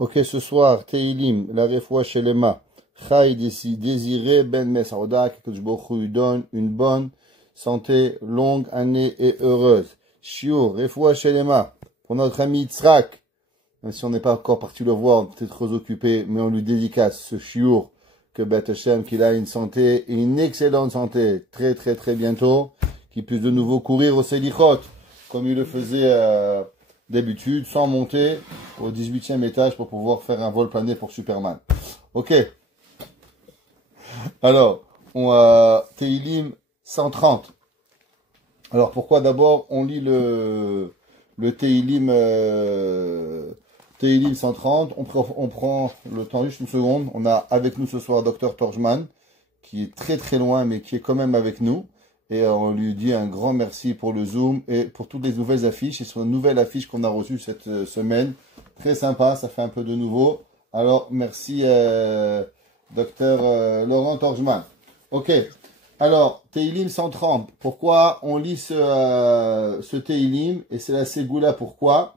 Ok, ce soir, Teilim, la refoua shelema, Chai désiré Ben Mesaoda, que je lui donne une bonne santé, longue année et heureuse. Shiur, refoua shelema, pour notre ami Tzrak, même si on n'est pas encore parti le voir, peut-être trop occupé, mais on lui dédicace ce shiur, que Beth Hashem, qu'il a une santé, une excellente santé, très très très bientôt, qu'il puisse de nouveau courir au Selichot, comme il le faisait d'habitude, sans monter au 18e étage pour pouvoir faire un vol plané pour Superman. Ok. Alors, on a Teilim 130. Alors, pourquoi d'abord on lit le Teilim, Teilim 130. On prend le temps juste une seconde. On a avec nous ce soir Dr Torjman, qui est très très loin, mais qui est quand même avec nous. Et on lui dit un grand merci pour le Zoom et pour toutes les nouvelles affiches. Et sur une nouvelle affiche qu'on a reçue cette semaine. Très sympa, ça fait un peu de nouveau. Alors, merci Dr Laurent Torjman. Ok. Alors, Teilim 130. Pourquoi on lit ce Teilim? Et c'est la Ségoula, pourquoi?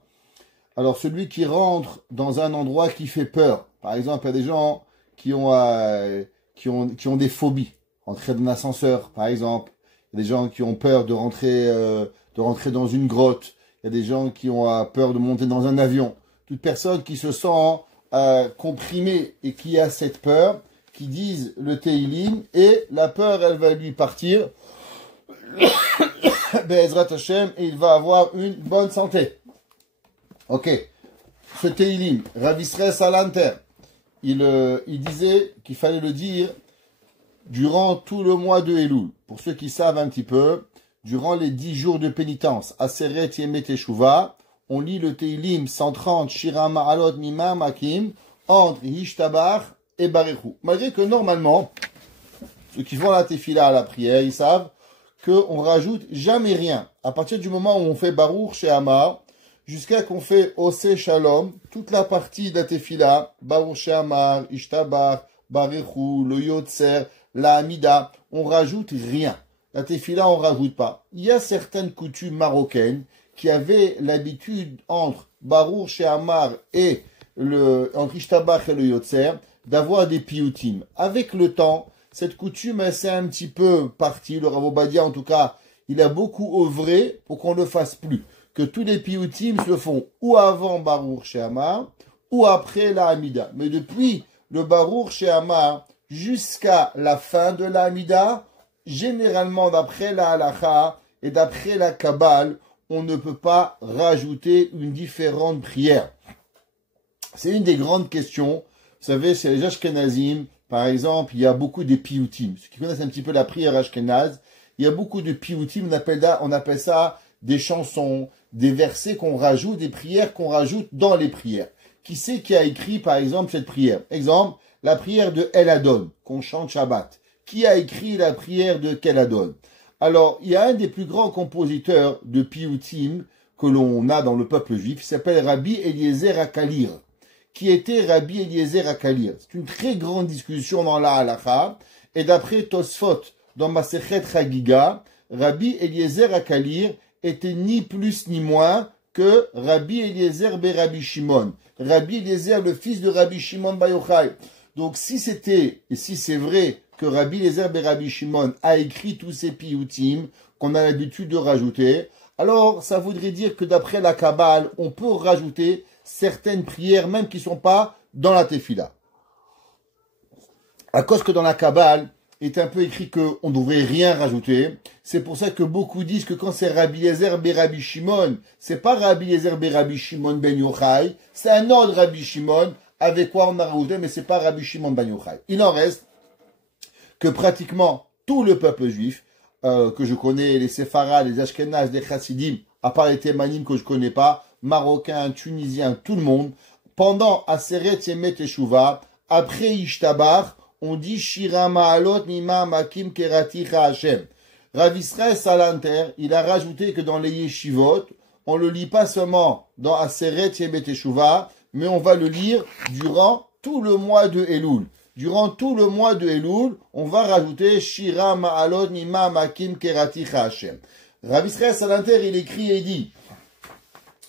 Alors, celui qui rentre dans un endroit qui fait peur. Par exemple, il y a des gens qui ont des phobies. Rentrer dans un ascenseur, par exemple. Il y a des gens qui ont peur de rentrer dans une grotte. Il y a des gens qui ont peur de monter dans un avion. Toute personne qui se sent comprimée et qui a cette peur, qui disent le Teilim, et la peur, elle va lui partir. Be'ezrat Hashem, et il va avoir une bonne santé. Ok. Ce Teilim, Rav Israël Salanter, il disait qu'il fallait le dire durant tout le mois de Elul. Pour ceux qui savent un petit peu, durant les 10 jours de pénitence, Aseret Yemet Teshuvah, on lit le Teilim 130, Shira Ma'alot Mimam Hakim, entre Yishtabar et Barechu. Malgré que normalement, ceux qui font la tefila à la prière, ils savent qu'on rajoute jamais rien. À partir du moment où on fait Baruch She'amar, jusqu'à qu'on fait Ose Shalom, toute la partie de la tefila, Baruch She'amar, Ishtabar, Barechu, le Yotzer, la Hamida, on rajoute rien. La tefila, on rajoute pas. Il y a certaines coutumes marocaines qui avaient l'habitude entre Baruch She'amar et entre Ishtabach et le Yotzer d'avoir des piyutim. Avec le temps, cette coutume, elle s'est un petit peu partie. Le Rav Obadia, en tout cas, il a beaucoup œuvré pour qu'on ne le fasse plus. Que tous les piyutim se font ou avant Baruch She'amar ou après la Hamida. Mais depuis le Baruch She'amar jusqu'à la fin de la Hamida, généralement d'après la Halacha et d'après la Kabbale, on ne peut pas rajouter une différente prière. C'est une des grandes questions. Vous savez, chez les Ashkenazim, par exemple, il y a beaucoup de piyutim. Ceux qui connaissent un petit peu la prière ashkénaze, il y a beaucoup de piyutim, on appelle ça des chansons, des versets qu'on rajoute, des prières qu'on rajoute dans les prières. Qui c'est qui a écrit, par exemple, cette prière? Exemple, la prière de El Adon, qu'on chante Shabbat. Qui a écrit la prière de Kel Adon? Alors, il y a un des plus grands compositeurs de piyutim que l'on a dans le peuple juif, qui s'appelle Rabbi Eliezer Akalir. Qui était Rabbi Eliezer Akalir. C'est une très grande discussion dans la halacha. Et d'après Tosfot, dans Masechet Chagiga, Rabbi Eliezer Akalir était ni plus ni moins que Rabbi Eliezer ben Rabbi Shimon. Rabbi Eliezer, le fils de Rabbi Shimon Bar Yochai. Donc si c'était, et si c'est vrai que Rabbi Eliezer ben Rabbi Shimon a écrit tous ces piyutim qu'on a l'habitude de rajouter, alors ça voudrait dire que d'après la Kabbale, on peut rajouter certaines prières, même qui ne sont pas dans la tefila. À cause que dans la Kabbale, est un peu écrit qu'on ne devrait rien rajouter. C'est pour ça que beaucoup disent que quand c'est Rabbi Eliezer ben Rabbi Shimon, c'est pas Rabbi Eliezer ben Rabbi Shimon ben Yochai, c'est un autre Rabbi Shimon, avec quoi on a rajouté, mais c'est pas Rabbi Shimon ben Yochai. Il en reste que pratiquement tout le peuple juif, que je connais, les Séfarades, les Ashkénazes, les Chassidim, à part les Thémanim que je connais pas, Marocains, Tunisiens, tout le monde, pendant Aseret Yemet Teshuvah, après Ishtabar, on dit Shira Ma'alot Mimam Hakim Keraticha Hashem. Rav Israël Salanter, il a rajouté que dans les yeshivot, on le lit pas seulement dans Aseret Yemet Teshuvah, mais on va le lire durant tout le mois de Elul. Durant tout le mois de Elul, on va rajouter Shira Ma'alot Mimam Hakim Keraticha Hashem. Rav Israël Salanter, il écrit et dit,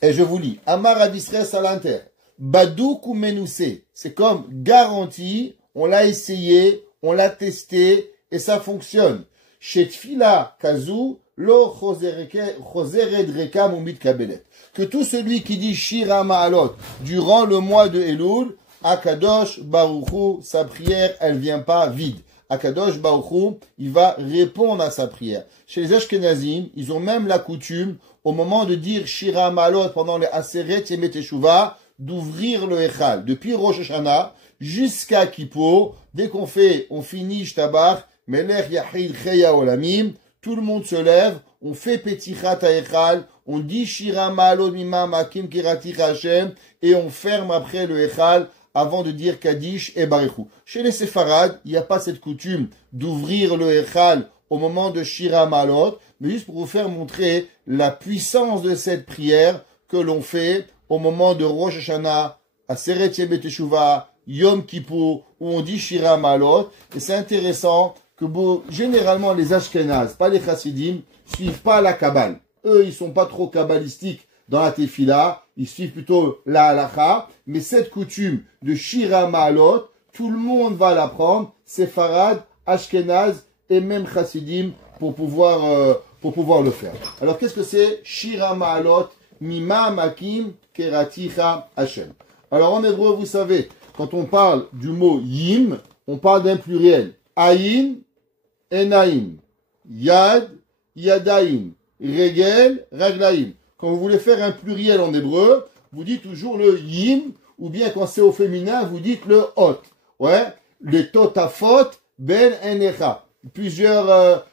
et je vous lis, Amar Rav Israël Salanter, Badouk ou Menoussé. C'est comme garanti, on l'a essayé, on l'a testé, et ça fonctionne. Chez Tfila Kazou, lo chosered rekam ou mitkabelet. Que tout celui qui dit Shira Ma'alot durant le mois de Elul, Akadosh Baruchu, sa prière, elle vient pas vide. Akadosh Baruchu, il va répondre à sa prière. Chez les Ashkenazim, ils ont même la coutume, au moment de dire Shira Ma'alot pendant les Aseret Yemet Teshuvah, d'ouvrir le Echal. Depuis Rosh Hashanah jusqu'à Kippour, dès on finit Shtabach, Melech Yahid Cheya Olamim, tout le monde se lève, on fait Petichat Echal, on dit Shira Ma'alot Mimam Hakim Kirati Hashem, et on ferme après le Echal avant de dire Kaddish et Barichou. Chez les Séfarades, il n'y a pas cette coutume d'ouvrir le Echal au moment de Shira Ma'alot, mais juste pour vous faire montrer la puissance de cette prière que l'on fait au moment de Rosh Hashanah, Aseret Yemet Teshuvah, Yom Kippour, où on dit Shira Ma'alot. Et c'est intéressant que généralement les Ashkenazes, pas les Chassidim, suivent pas la Kabbale. Eux, ils sont pas trop kabbalistiques dans la Tefila, ils suivent plutôt la Halacha. Mais cette coutume de Shira Ma'alot, tout le monde va l'apprendre, Séfarad, Ashkenaz et même Chassidim, pour pouvoir le faire. Alors qu'est-ce que c'est Shira Ma'alot Mima Makim Keraticha Hashem? Alors en hébreu, vous savez, quand on parle du mot Yim, on parle d'un pluriel. Aïn, Enaim. Yad, Yadaim. Regel, Raglaim. Quand vous voulez faire un pluriel en hébreu, vous dites toujours le Yim, ou bien quand c'est au féminin, vous dites le Hot. Ouais, le Totafot, Ben Enecha. Plusieurs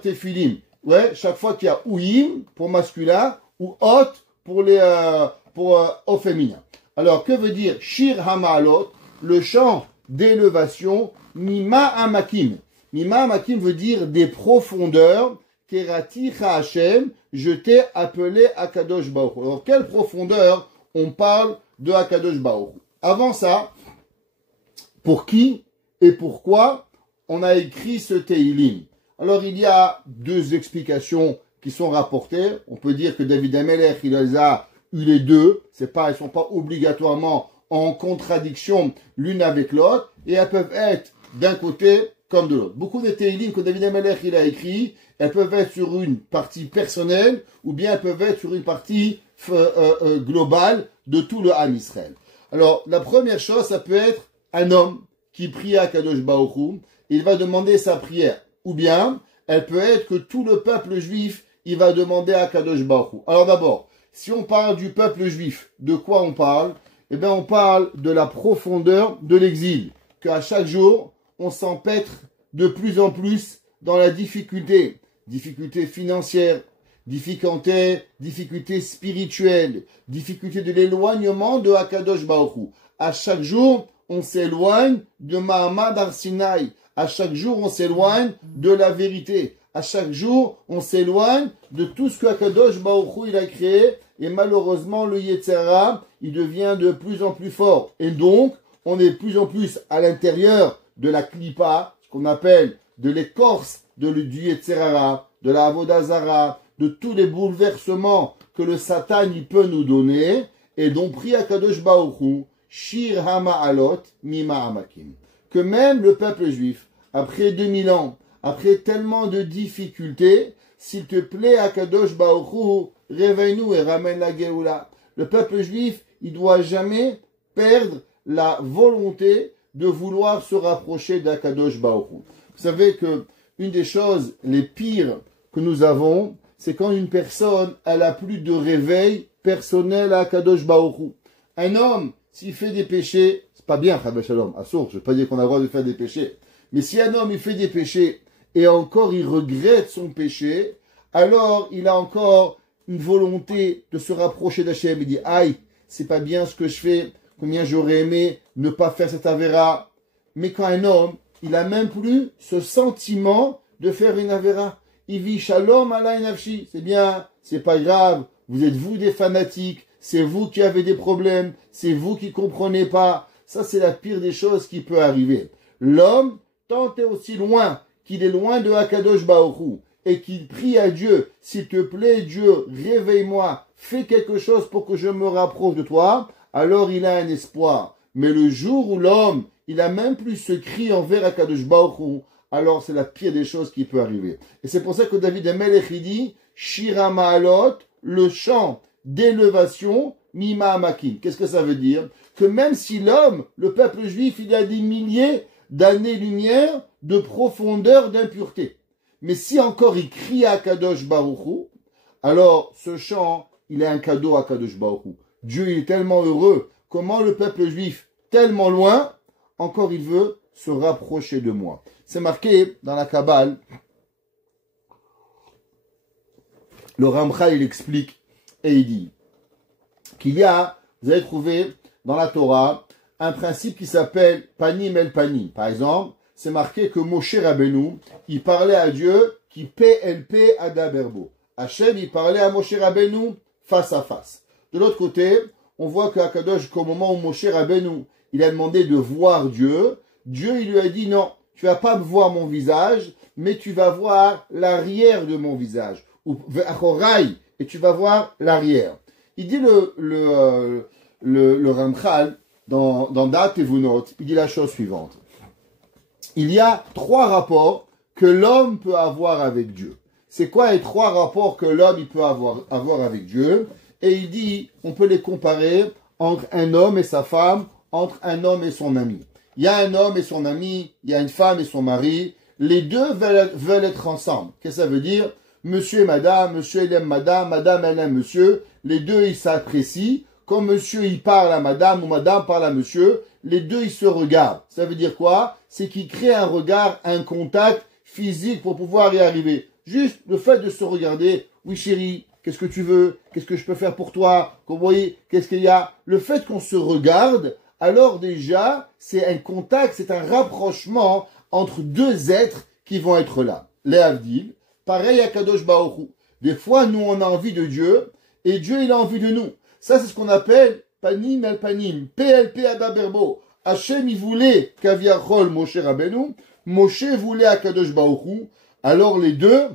tefilim. Ouais, chaque fois qu'il y a Ouim pour masculin, ou Hot pour au féminin. Alors, que veut dire Shir Hama'alot, le chant d'élévation, Mima Amakim. Mima Amakim veut dire des profondeurs, Kerati Hashem, je t'ai appelé Akadosh Baruch. Alors, quelle profondeur on parle de Akadosh Baruch? Avant ça, pour qui et pourquoi on a écrit ce Teilim? Alors, il y a deux explications qui sont rapportées. On peut dire que David Amelech, il les a eu les deux. Elles sont pas obligatoirement en contradiction l'une avec l'autre. Et elles peuvent être d'un côté comme de l'autre. Beaucoup de Teilim que David Amelech, il a écrit, elles peuvent être sur une partie personnelle ou bien elles peuvent être sur une partie globale de tout le Ham Israël. Alors, la première chose, ça peut être un homme qui prie à Kadosh Baruch Hu, il va demander sa prière. Ou bien, elle peut être que tout le peuple juif, il va demander à Kadosh Baruch Hu. Alors d'abord, si on parle du peuple juif, de quoi on parle? Eh bien, on parle de la profondeur de l'exil. Qu'à chaque jour, on s'empêtre de plus en plus dans la difficulté. Difficulté financière, difficulté spirituelle, difficulté de l'éloignement de Akadosh Baruch Hu. À chaque jour, on s'éloigne de Mahamad Har Sinai. À chaque jour, on s'éloigne de la vérité. À chaque jour, on s'éloigne de tout ce que Akadosh Baruch Hu il a créé. Et malheureusement, le Yetzer Hara, il devient de plus en plus fort. Et donc, on est de plus en plus à l'intérieur de la Klippa, ce qu'on appelle de l'écorce du Yetzer Hara, de la Avodah Zara, de tous les bouleversements que le Satan il peut nous donner. Et donc, prie Akadosh Baruch Hu, Shir Hama'alot Mima Amakim. Que même le peuple juif, après 2000 ans, après tellement de difficultés, s'il te plaît, Akadosh Baruch Hu, réveille-nous et ramène la Géoula. Le peuple juif, il doit jamais perdre la volonté de vouloir se rapprocher d'Akadosh Baruch Hu. Vous savez que une des choses les pires que nous avons, c'est quand une personne, elle a plus de réveil personnel à Akadosh Baruch Hu. Un homme, s'il fait des péchés, c'est pas bien, Chabad Shalom, assour, je ne veux pas dire qu'on a le droit de faire des péchés, mais si un homme, il fait des péchés, et encore il regrette son péché, alors il a encore une volonté de se rapprocher d'Hachem. Il dit, aïe, c'est pas bien ce que je fais, combien j'aurais aimé ne pas faire cette avéra. Mais quand un homme, il a même plus ce sentiment de faire une avéra. Il vit shalom alay nafshi. C'est bien, c'est pas grave, vous êtes vous des fanatiques, c'est vous qui avez des problèmes, c'est vous qui comprenez pas. Ça, c'est la pire des choses qui peut arriver. L'homme, tant est aussi loin qu'il est loin de Akadosh Baruch Hu, et qu'il prie à Dieu, s'il te plaît, Dieu, réveille-moi, fais quelque chose pour que je me rapproche de toi, alors il a un espoir. Mais le jour où l'homme, il a même plus ce cri envers Akadosh Baruch Hu, alors c'est la pire des choses qui peut arriver. Et c'est pour ça que David Amelech dit Shira Ma'alot, le chant d'élévation, Mima Amakim. Qu'est-ce que ça veut dire? Que même si l'homme, le peuple juif, il a des milliers d'années-lumière de profondeur d'impureté. Mais si encore il crie à Kadosh Baruch Hu, alors ce chant, il est un cadeau à Kadosh Baruch Hu. Dieu il est tellement heureux. Comment le peuple juif, tellement loin, encore il veut se rapprocher de moi. C'est marqué dans la Kabbale. Le Ramchal, il explique et il dit qu'il y a, vous allez trouver dans la Torah, un principe qui s'appelle Panim el Panim. Par exemple, c'est marqué que Moshe Rabbeinu, il parlait à Dieu qui PLP Adaberbo. Hachem, il parlait à Moshe Rabbeinu face à face. De l'autre côté, on voit qu'au moment où Moshe Rabbeinu, il a demandé de voir Dieu, Dieu, il lui a dit non, tu vas pas voir mon visage, mais tu vas voir l'arrière de mon visage. Ou Ve'achorai, et tu vas voir l'arrière. Il dit le Ramchal, dans Date et Vunot, il dit la chose suivante. Il y a 3 rapports que l'homme peut avoir avec Dieu. C'est quoi les 3 rapports que l'homme il peut avoir avec Dieu? Et il dit, on peut les comparer entre un homme et sa femme, entre un homme et son ami. Il y a un homme et son ami, il y a une femme et son mari. Les deux veulent être ensemble. Qu'est-ce que ça veut dire? Monsieur et madame, monsieur il aime madame, madame elle aime monsieur. Les deux ils s'apprécient. Quand monsieur il parle à madame ou madame parle à monsieur, les deux ils se regardent. Ça veut dire quoi? C'est qu'ils créent un regard, un contact physique pour pouvoir y arriver. Juste le fait de se regarder. Oui chérie, qu'est-ce que tu veux? Qu'est-ce que je peux faire pour toi? Vous voyez, qu'est-ce qu'il y a? Le fait qu'on se regarde, alors déjà, c'est un contact, c'est un rapprochement entre 2 êtres qui vont être là. Les Avdil, pareil à Kadosh Baruch Hu. Des fois, nous, on a envie de Dieu, et Dieu, il a envie de nous. Ça, c'est ce qu'on appelle Panim el Panim, PLP Adaberbo. Hachem, il voulait Kaviachol Moshe Rabbeinu, Moshe voulait à Kadosh Baruch Hu. Alors les deux,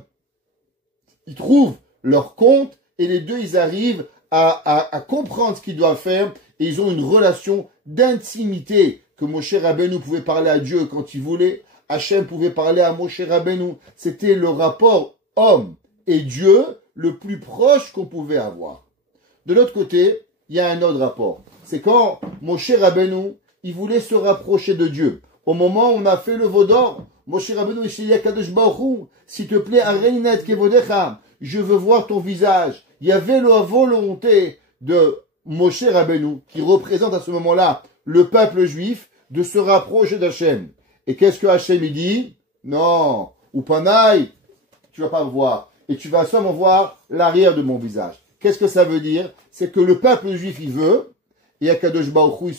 ils trouvent leur compte, et les deux, ils arrivent à comprendre ce qu'ils doivent faire, et ils ont une relation d'intimité, que Moshe Rabbeinu pouvait parler à Dieu quand il voulait, Hachem pouvait parler à Moshe Rabbeinu. C'était le rapport homme et Dieu le plus proche qu'on pouvait avoir. De l'autre côté, il y a un autre rapport. C'est quand Moshe Rabbeinu, il voulait se rapprocher de Dieu. Au moment où on a fait le veau d'or, Moshe Rabbeinu, il dit à Kadosh Baruch Hu, s'il te plaît, Areinet Kevodecha, je veux voir ton visage. Il y avait la volonté de Moshe Rabbeinu, qui représente à ce moment-là le peuple juif, de se rapprocher d'Hachem. Et qu'est-ce que Hachem il dit? Non, ou Panaï, tu vas pas me voir. Et tu vas seulement voir l'arrière de mon visage. Qu'est-ce que ça veut dire? C'est que le peuple juif, il veut, et Akadosh Baruch Hu,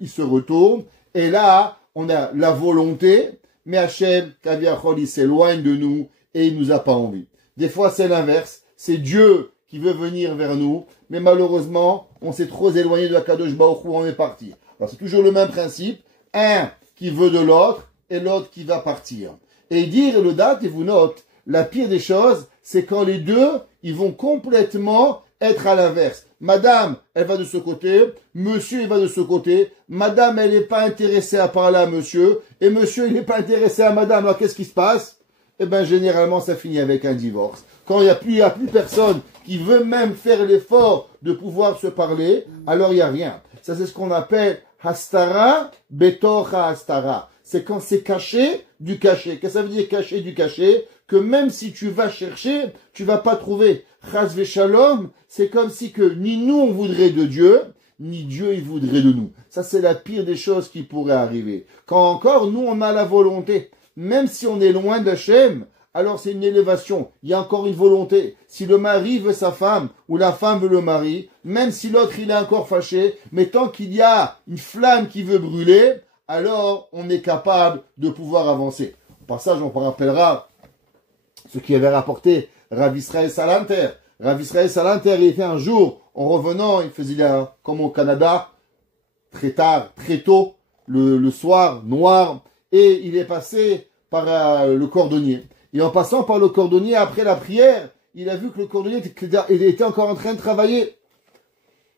il se retourne, et là, on a la volonté, mais Hachem, Kaviachol, il s'éloigne de nous, et il nous a pas envie. Des fois, c'est l'inverse. C'est Dieu qui veut venir vers nous, mais malheureusement, on s'est trop éloigné de Akadosh Baruch Hu, on est parti. Alors, c'est toujours le même principe. Un qui veut de l'autre, et l'autre qui va partir. Et dire le date, et vous note, la pire des choses, c'est quand les deux, ils vont complètement être à l'inverse. Madame, elle va de ce côté, monsieur, il va de ce côté, madame, elle n'est pas intéressée à parler à monsieur, et monsieur, il n'est pas intéressé à madame. Alors, qu'est-ce qui se passe? Eh bien, généralement, ça finit avec un divorce. Quand il n'y a plus personne qui veut même faire l'effort de pouvoir se parler, alors il n'y a rien. Ça, c'est ce qu'on appelle Hastara Betocha Hastara. C'est quand c'est caché du caché. Qu'est-ce que ça veut dire caché du caché? Que même si tu vas chercher, tu vas pas trouver. Chas Veshalom, c'est comme si que ni nous on voudrait de Dieu, ni Dieu il voudrait de nous. Ça c'est la pire des choses qui pourrait arriver. Quand encore nous on a la volonté, même si on est loin d'Hachem, alors c'est une élévation. Il y a encore une volonté. Si le mari veut sa femme, ou la femme veut le mari, même si l'autre il est encore fâché, mais tant qu'il y a une flamme qui veut brûler, alors on est capable de pouvoir avancer. Au passage, on rappellera ce qui avait rapporté Rav Israël Salanter. Rav Israël Salanter, il était un jour, en revenant, il faisait comme au Canada, très tard, très tôt, le soir, noir, et il est passé par le cordonnier. Et en passant par le cordonnier, après la prière, il a vu que le cordonnier était encore en train de travailler.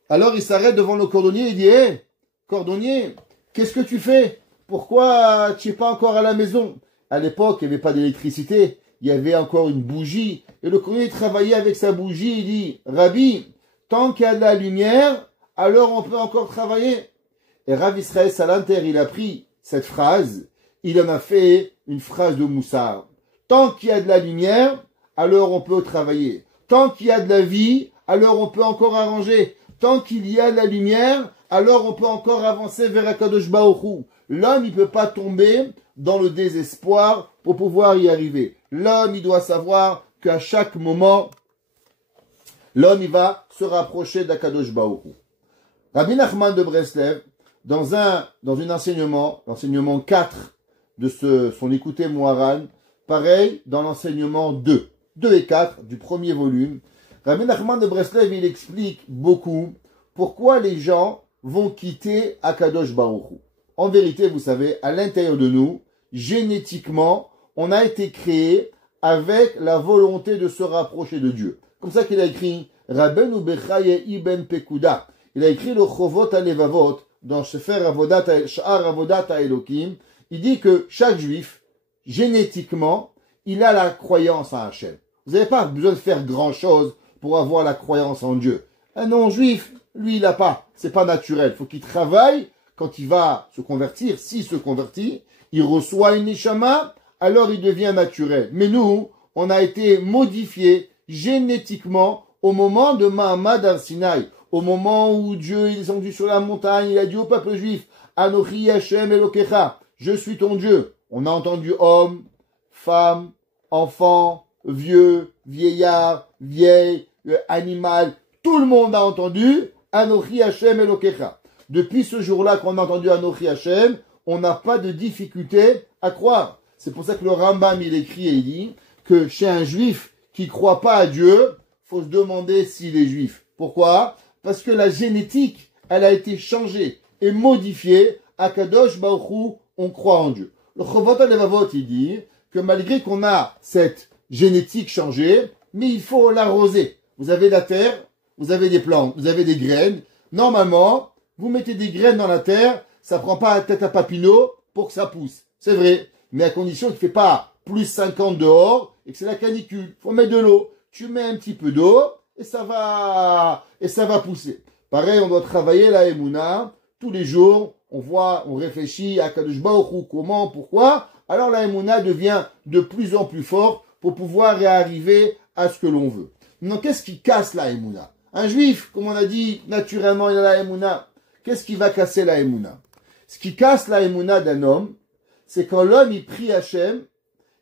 Alors il s'arrête devant le cordonnier et dit, hé, cordonnier, qu'est-ce que tu fais? Pourquoi tu n'es pas encore à la maison? À l'époque, il n'y avait pas d'électricité, il y avait encore une bougie. Et le cordonnier travaillait avec sa bougie, il dit, Rabbi, tant qu'il y a de la lumière, alors on peut encore travailler. Et Rav Israël Salanter, il a pris cette phrase, il en a fait une phrase de Moussard. Tant qu'il y a de la lumière, alors on peut travailler. Tant qu'il y a de la vie, alors on peut encore arranger. Tant qu'il y a de la lumière, alors on peut encore avancer vers Akadosh Baruch Hu. L'homme, il ne peut pas tomber dans le désespoir pour pouvoir y arriver. L'homme, il doit savoir qu'à chaque moment, l'homme, il va se rapprocher d'Akadosh Baruch Hu. Rabbi Nachman de Breslev, dans un enseignement, l'enseignement 4 de son écouté Moharan, pareil, dans l'enseignement 2 et 4 du premier volume, Rabbi Nachman de Breslev, il explique beaucoup pourquoi les gens vont quitter Akadosh Baruch Hu. En vérité, vous savez, à l'intérieur de nous, génétiquement, on a été créé avec la volonté de se rapprocher de Dieu. Comme ça qu'il a écrit Rabbeinu Bechaye Ibn Pekuda. Il a écrit le Chovot HaLevavot dans Sha'ar Avodat HaElokim. Il dit que chaque juif, génétiquement, il a la croyance en Hachem. Vous n'avez pas besoin de faire grand chose pour avoir la croyance en Dieu. Un non-juif, lui, il n'a pas. C'est pas naturel. Il faut qu'il travaille quand il va se convertir. S'il se convertit, il reçoit une neshama, alors il devient naturel. Mais nous, on a été modifiés génétiquement au moment de Mahamad Ar-Sinaï, au moment où Dieu est descendu sur la montagne, il a dit au peuple juif, Anochi Hashem Elokecha, je suis ton Dieu. On a entendu homme, femme, enfant, vieux, vieillard, vieille, animal, tout le monde a entendu Anochi Hashem Elokecha. Depuis ce jour-là qu'on a entendu Anochi Hashem, on n'a pas de difficulté à croire. C'est pour ça que le Rambam, il écrit et il dit que chez un juif qui ne croit pas à Dieu, faut se demander s'il est juif. Pourquoi? Parce que la génétique, elle a été changée et modifiée. À Kadosh Baruch Hu, on croit en Dieu. Le Chovot HaLevavot, il dit que malgré qu'on a cette génétique changée, mais il faut l'arroser. Vous avez la terre, vous avez des plantes, vous avez des graines. Normalement, vous mettez des graines dans la terre, ça prend pas la tête à Papineau pour que ça pousse. C'est vrai. Mais à condition qu'il ne fait pas plus 50 dehors et que c'est la canicule. Faut mettre de l'eau. Tu mets un petit peu d'eau et ça va pousser. Pareil, on doit travailler la Emouna. Tous les jours, on réfléchit à Kadosh Baruch Hu, comment, pourquoi. Alors la Emouna devient de plus en plus forte pour pouvoir y arriver à ce que l'on veut. Maintenant, qu'est-ce qui casse la Emouna? Un juif, comme on a dit, naturellement, il a la Emouna. Qu'est-ce qui va casser la Emouna? Ce qui casse la Emouna d'un homme, c'est quand l'homme, il prie Hachem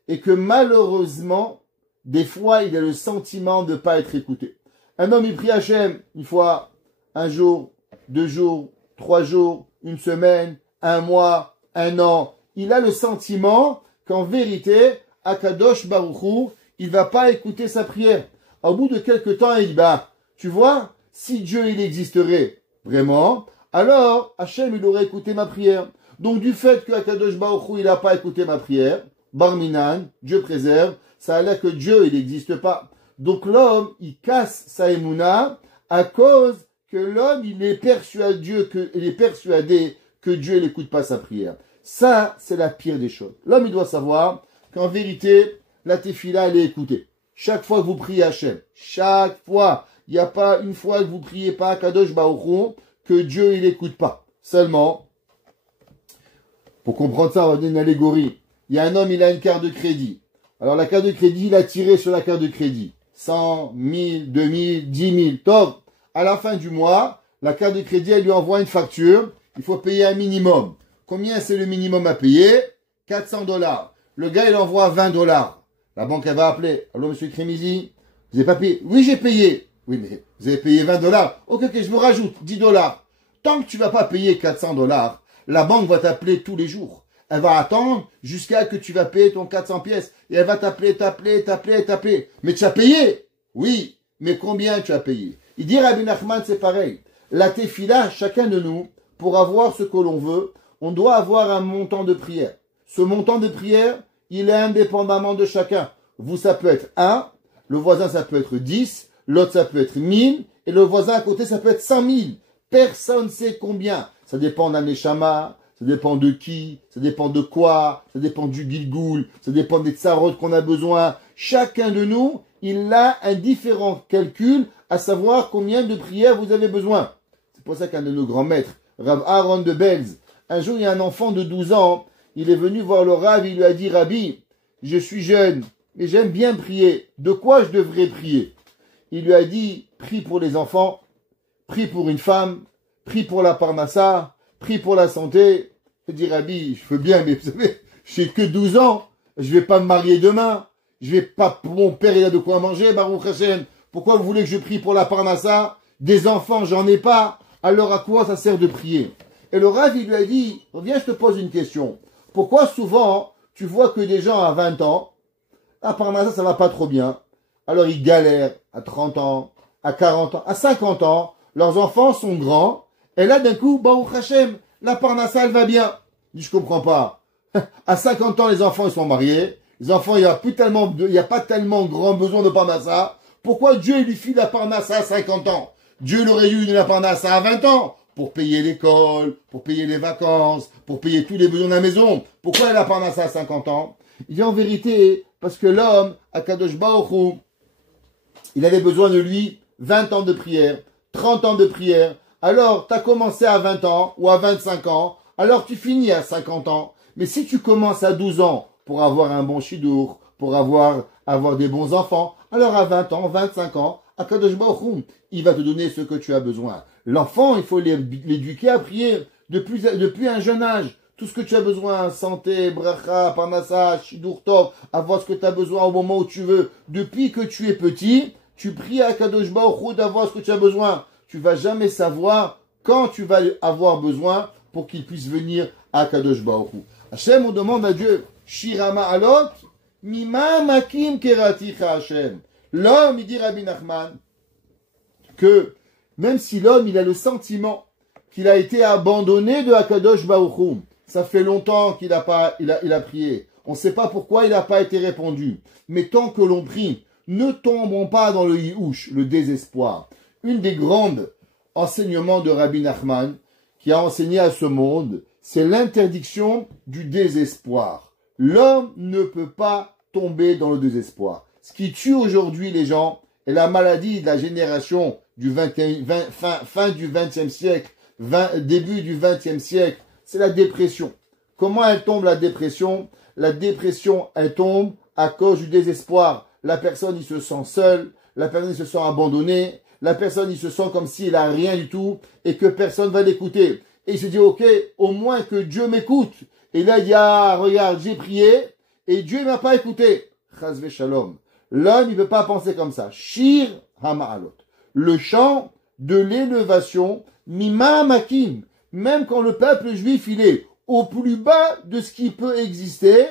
et que malheureusement, des fois, il a le sentiment de ne pas être écouté. Un homme, il prie Hachem une fois, un jour, 2 jours, 3 jours, une semaine, 1 mois, 1 an. Il a le sentiment qu'en vérité, Akadosh Baruch Hu, il va pas écouter sa prière. Au bout de quelques temps, il dit, tu vois, si Dieu, il existerait vraiment, alors Hachem, il aurait écouté ma prière. Donc, du fait que Akadosh Baruch Hu, il n'a pas écouté ma prière, Barminan, Dieu préserve, ça a l'air que Dieu, il n'existe pas. Donc, l'homme, il casse sa émouna à cause que l'homme, il est persuadé que Dieu n'écoute pas sa prière. Ça, c'est la pire des choses. L'homme, il doit savoir qu'en vérité, la tefila, elle est écoutée. Chaque fois que vous priez Hachem, chaque fois, il n'y a pas une fois que vous priez pas Akadosh Baruch Hu, que Dieu, il n'écoute pas. Seulement, pour comprendre ça, on va donner une allégorie. Il y a un homme, il a une carte de crédit. Alors, la carte de crédit, il a tiré sur la carte de crédit. 100, 1000, 2000, 10 000, top. À la fin du mois, la carte de crédit, elle lui envoie une facture. Il faut payer un minimum. Combien c'est le minimum à payer? 400 $. Le gars, il envoie 20 $. La banque, elle va appeler. Allô, monsieur Crémizy? Vous n'avez pas payé? Oui, j'ai payé. Oui, mais vous avez payé 20 $. Ok, je vous rajoute 10 $. Tant que tu vas pas payer 400 $, la banque va t'appeler tous les jours. Elle va attendre jusqu'à que tu vas payer ton 400 pièces. Et elle va t'appeler. Mais tu as payé? Oui. Mais combien tu as payé? Il dit Rabbi Nachman, c'est pareil. La tefila, chacun de nous, pour avoir ce que l'on veut, on doit avoir un montant de prière. Ce montant de prière, il est indépendamment de chacun. Vous, ça peut être 1. Le voisin, ça peut être 10. L'autre, ça peut être 1000. et le voisin à côté, ça peut être 100 000. Personne ne sait combien. Ça dépend d'un Neshama, ça dépend de qui, ça dépend de quoi, ça dépend du Gilgoul, ça dépend des tsarot qu'on a besoin. Chacun de nous, il a un différent calcul, à savoir combien de prières vous avez besoin. C'est pour ça qu'un de nos grands maîtres, Rav Aaron de Belz, un jour il y a un enfant de 12 ans, il est venu voir le Rav, il lui a dit, Rabbi, je suis jeune, mais j'aime bien prier. De quoi je devrais prier? Il lui a dit, prie pour les enfants, prie pour une femme, prie pour la parnassa, prie pour la santé. Il dit, Rabbi, je veux bien, mais vous savez, j'ai que 12 ans, je vais pas me marier demain, je vais pas, mon père il a de quoi manger, Baruch Hashem. Pourquoi vous voulez que je prie pour la parnassa? Des enfants, j'en ai pas, alors à quoi ça sert de prier? Et le Rav, il lui a dit, viens, je te pose une question. Pourquoi souvent, tu vois que des gens à 20 ans, la parnassa, ça va pas trop bien. Alors ils galèrent à 30 ans, à 40 ans, à 50 ans, leurs enfants sont grands, et là d'un coup, Baruch Hashem, la parnassa, elle va bien. Je dis, je comprends pas. À 50 ans, les enfants, ils sont mariés. Les enfants, il y a pas tellement grand besoin de parnassa. Pourquoi Dieu, il lui file la parnassa à 50 ans? Dieu, il aurait eu la parnassa à 20 ans. Pour payer l'école, pour payer les vacances, pour payer tous les besoins de la maison. Pourquoi il a parnassa à 50 ans? Il dit en vérité, parce que l'homme, Akadosh Baruch Hu, il avait besoin de lui 20 ans de prière, 30 ans de prière. Alors, tu as commencé à 20 ans ou à 25 ans, alors tu finis à 50 ans. Mais si tu commences à 12 ans pour avoir un bon chidour, pour avoir des bons enfants, alors à 20 ans, 25 ans, Akadosh Baruch Hu, il va te donner ce que tu as besoin. L'enfant, il faut l'éduquer à prier depuis un jeune âge. Tout ce que tu as besoin, santé, bracha, parnassa, shidur tov, avoir ce que tu as besoin au moment où tu veux. Depuis que tu es petit, tu pries à Kadosh Baruch Hu d'avoir ce que tu as besoin. Tu vas jamais savoir quand tu vas avoir besoin pour qu'il puisse venir à Kadosh Baruch Hu. Hachem, on demande à Dieu, Shirama alot, mima makim keraticha Hachem. L'homme, il dit Rabbi Nachman, que même si l'homme, il a le sentiment qu'il a été abandonné de Akadosh Baruch Hu, ça fait longtemps qu'il a prié. On ne sait pas pourquoi il n'a pas été répondu. Mais tant que l'on prie, ne tombons pas dans le yiouch, le désespoir. Une des grandes enseignements de Rabbi Nachman, qui a enseigné à ce monde, c'est l'interdiction du désespoir. L'homme ne peut pas tomber dans le désespoir. Ce qui tue aujourd'hui les gens est la maladie de la génération du fin du XXe siècle, début du XXe siècle, c'est la dépression. Comment elle tombe la dépression? La dépression, elle tombe à cause du désespoir. La personne, il se sent seul, la personne, il se sent abandonné, la personne, il se sent comme s'il a rien du tout et que personne va l'écouter. Et il se dit, ok, au moins que Dieu m'écoute. Et là, il dit, ah, regarde, j'ai prié et Dieu ne m'a pas écouté. Chazve shalom. L'homme, il ne peut pas penser comme ça. Shir hama'alot. Le chant de l'élévation, mima makim. Même quand le peuple juif, il est au plus bas de ce qui peut exister,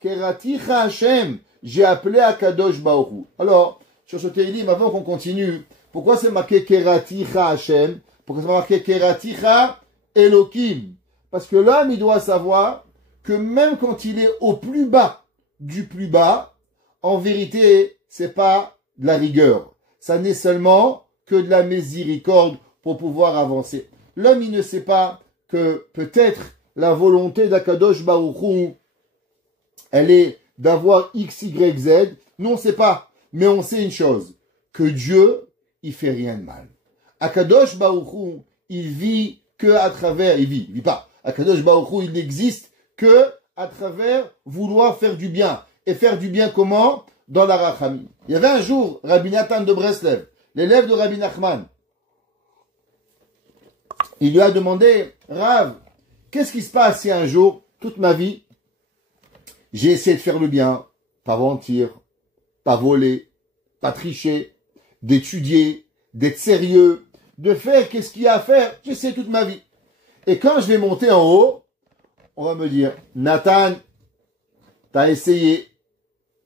Keraticha Hashem, j'ai appelé à Kadosh Baruch Hu. Alors, sur ce Teilim, avant qu'on continue, pourquoi c'est marqué Keraticha Hashem? Pourquoi c'est marqué Keraticha Elohim? Parce que l'homme, il doit savoir que même quand il est au plus bas du plus bas, en vérité, c'est pas de la rigueur. Ça n'est seulement que de la miséricorde pour pouvoir avancer. L'homme, il ne sait pas que peut-être la volonté d'Akadosh Baruch Hu, elle est d'avoir X, Y, Z. Nous, on ne sait pas. Mais on sait une chose, que Dieu, il fait rien de mal. Akadosh Baruch Hu, il vit que à travers, il vit pas. Akadosh Baruch Hu, il n'existe que à travers vouloir faire du bien. Et faire du bien comment? Dans la Rachamim. Il y avait un jour, Rabbi Nathan de Breslev, l'élève de Rabbi Nachman, il lui a demandé, Rav, qu'est-ce qui se passe si un jour, toute ma vie, j'ai essayé de faire le bien, pas mentir, pas voler, pas tricher, d'étudier, d'être sérieux, de faire qu'est-ce qu'il y a à faire, j'essaie toute ma vie. Et quand je vais monter en haut, on va me dire, Nathan, t'as essayé,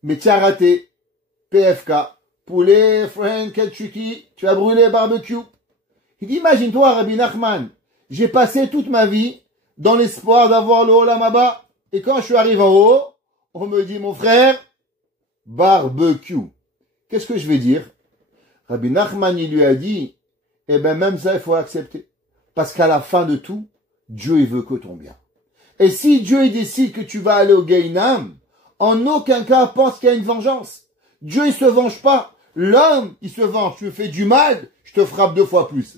mais tu as raté, PFK, poulet, friend, ketchuki, tu as brûlé barbecue. Il dit, imagine-toi, Rabbi Nachman, j'ai passé toute ma vie dans l'espoir d'avoir le Olam Haba. Et quand je suis arrivé en haut, on me dit, mon frère, barbecue. Qu'est-ce que je vais dire? Rabbi Nachman, il lui a dit, eh bien même ça, il faut accepter. Parce qu'à la fin de tout, Dieu, il veut que ton bien. Et si Dieu, il décide que tu vas aller au Gehinam, en aucun cas pense qu'il y a une vengeance. Dieu, il se venge pas. L'homme, il se venge. Tu me fais du mal, je te frappe 2 fois plus.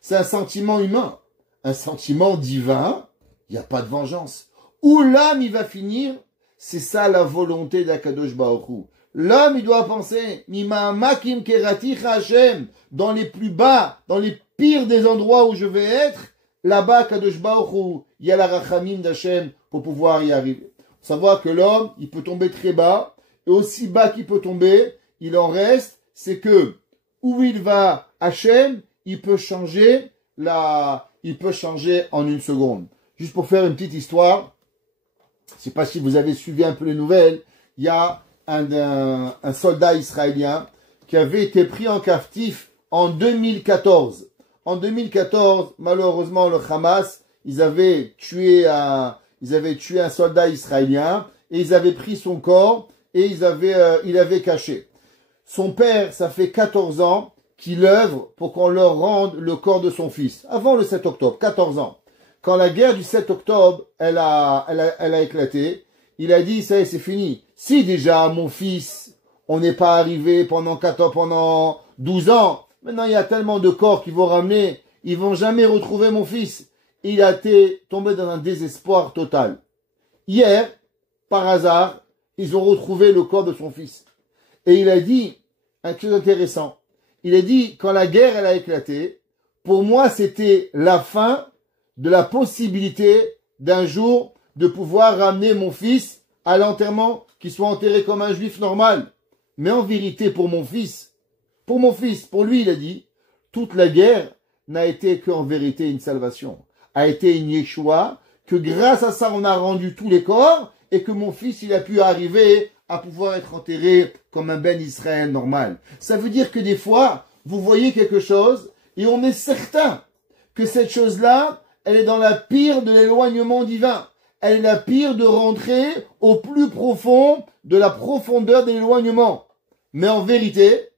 C'est un sentiment humain. Un sentiment divin, il n'y a pas de vengeance. Où l'homme, il va finir, c'est ça la volonté d'Akadosh Baruch Hu. L'homme, il doit penser, Mima makim kerati Hashem, dans les plus bas, dans les pires des endroits où je vais être, là-bas, Kadosh Baruch Hu, il y a la rachamim d'Hashem pour pouvoir y arriver. Faut savoir que l'homme, il peut tomber très bas, et aussi bas qu'il peut tomber, il en reste, c'est que, où il va, Hachem, il peut changer en une seconde. Juste pour faire une petite histoire, je ne sais pas si vous avez suivi un peu les nouvelles, il y a un soldat israélien qui avait été pris en captif en 2014. En 2014, malheureusement, le Hamas, ils avaient tué un soldat israélien et ils avaient pris son corps et il avait caché. Son père, ça fait 14 ans qu'il œuvre pour qu'on leur rende le corps de son fils. Avant le 7 octobre, 14 ans. Quand la guerre du 7 octobre, elle a éclaté, il a dit, ça y est, c'est fini. Si déjà, mon fils, on n'est pas arrivé pendant 12 ans, maintenant il y a tellement de corps qu'ils vont ramener, ils vont jamais retrouver mon fils. Il a été tombé dans un désespoir total. Hier, par hasard, ils ont retrouvé le corps de son fils. Et il a dit, quelque chose d'intéressant. Il a dit, quand la guerre, elle a éclaté, pour moi, c'était la fin de la possibilité d'un jour de pouvoir ramener mon fils à l'enterrement, qu'il soit enterré comme un juif normal. Mais en vérité, pour mon fils, pour lui, il a dit, toute la guerre n'a été qu'en vérité une salvation, a été une Yeshua, que grâce à ça, on a rendu tous les corps, et que mon fils, il a pu arriver à pouvoir être enterré comme un ben Israël normal. Ça veut dire que des fois, vous voyez quelque chose, et on est certain que cette chose-là, elle est dans la pire de l'éloignement divin. Elle est la pire de rentrer au plus profond de la profondeur de l'éloignement. Mais en vérité,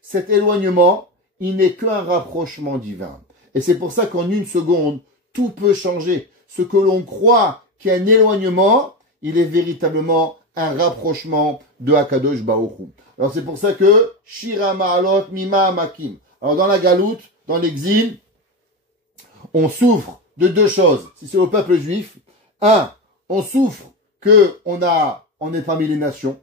cet éloignement, il n'est qu'un rapprochement divin. Et c'est pour ça qu'en une seconde, tout peut changer. Ce que l'on croit qu'il y a un éloignement, il est véritablement un rapprochement de Hakadosh Baruch Hu. Alors c'est pour ça que Shira Ma'alot Mima Makim. Alors dans la galoute, dans l'exil, on souffre de 2 choses. Si c'est au peuple juif, 1, on souffre que on est parmi les nations.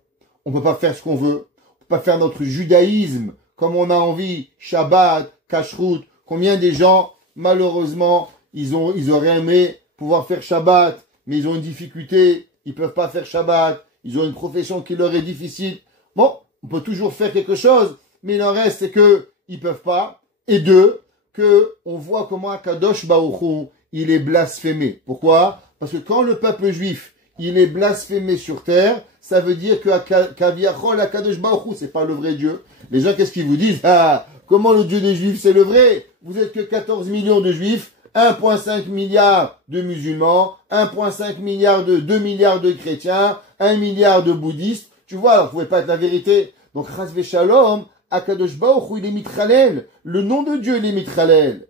On peut pas faire ce qu'on veut. On peut pas faire notre judaïsme comme on a envie. Shabbat, Kashrut. Combien des gens, malheureusement, ils auraient aimé pouvoir faire Shabbat, mais ils ont une difficulté. Ils peuvent pas faire Shabbat. Ils ont une profession qui leur est difficile. Bon, on peut toujours faire quelque chose, mais il en reste, c'est que ils peuvent pas. Et 2, que on voit comment Akadosh Baruch Hu, il est blasphémé. Pourquoi? Parce que quand le peuple juif, il est blasphémé sur terre, ça veut dire que Kaviachol Akadosh Baruch Hu, c'est pas le vrai Dieu. Les gens, qu'est-ce qu'ils vous disent? Ah, comment le Dieu des Juifs, c'est le vrai? Vous êtes que 14 millions de Juifs, 1,5 milliard de musulmans, 1,5 milliard 2 milliards de chrétiens, 1 milliard de bouddhistes. Tu vois, alors, vous pouvez pas être la vérité. Donc, Chas Shalom, Akadosh Baruch Hu, il est mitralel. Le nom de Dieu, il est mitralel.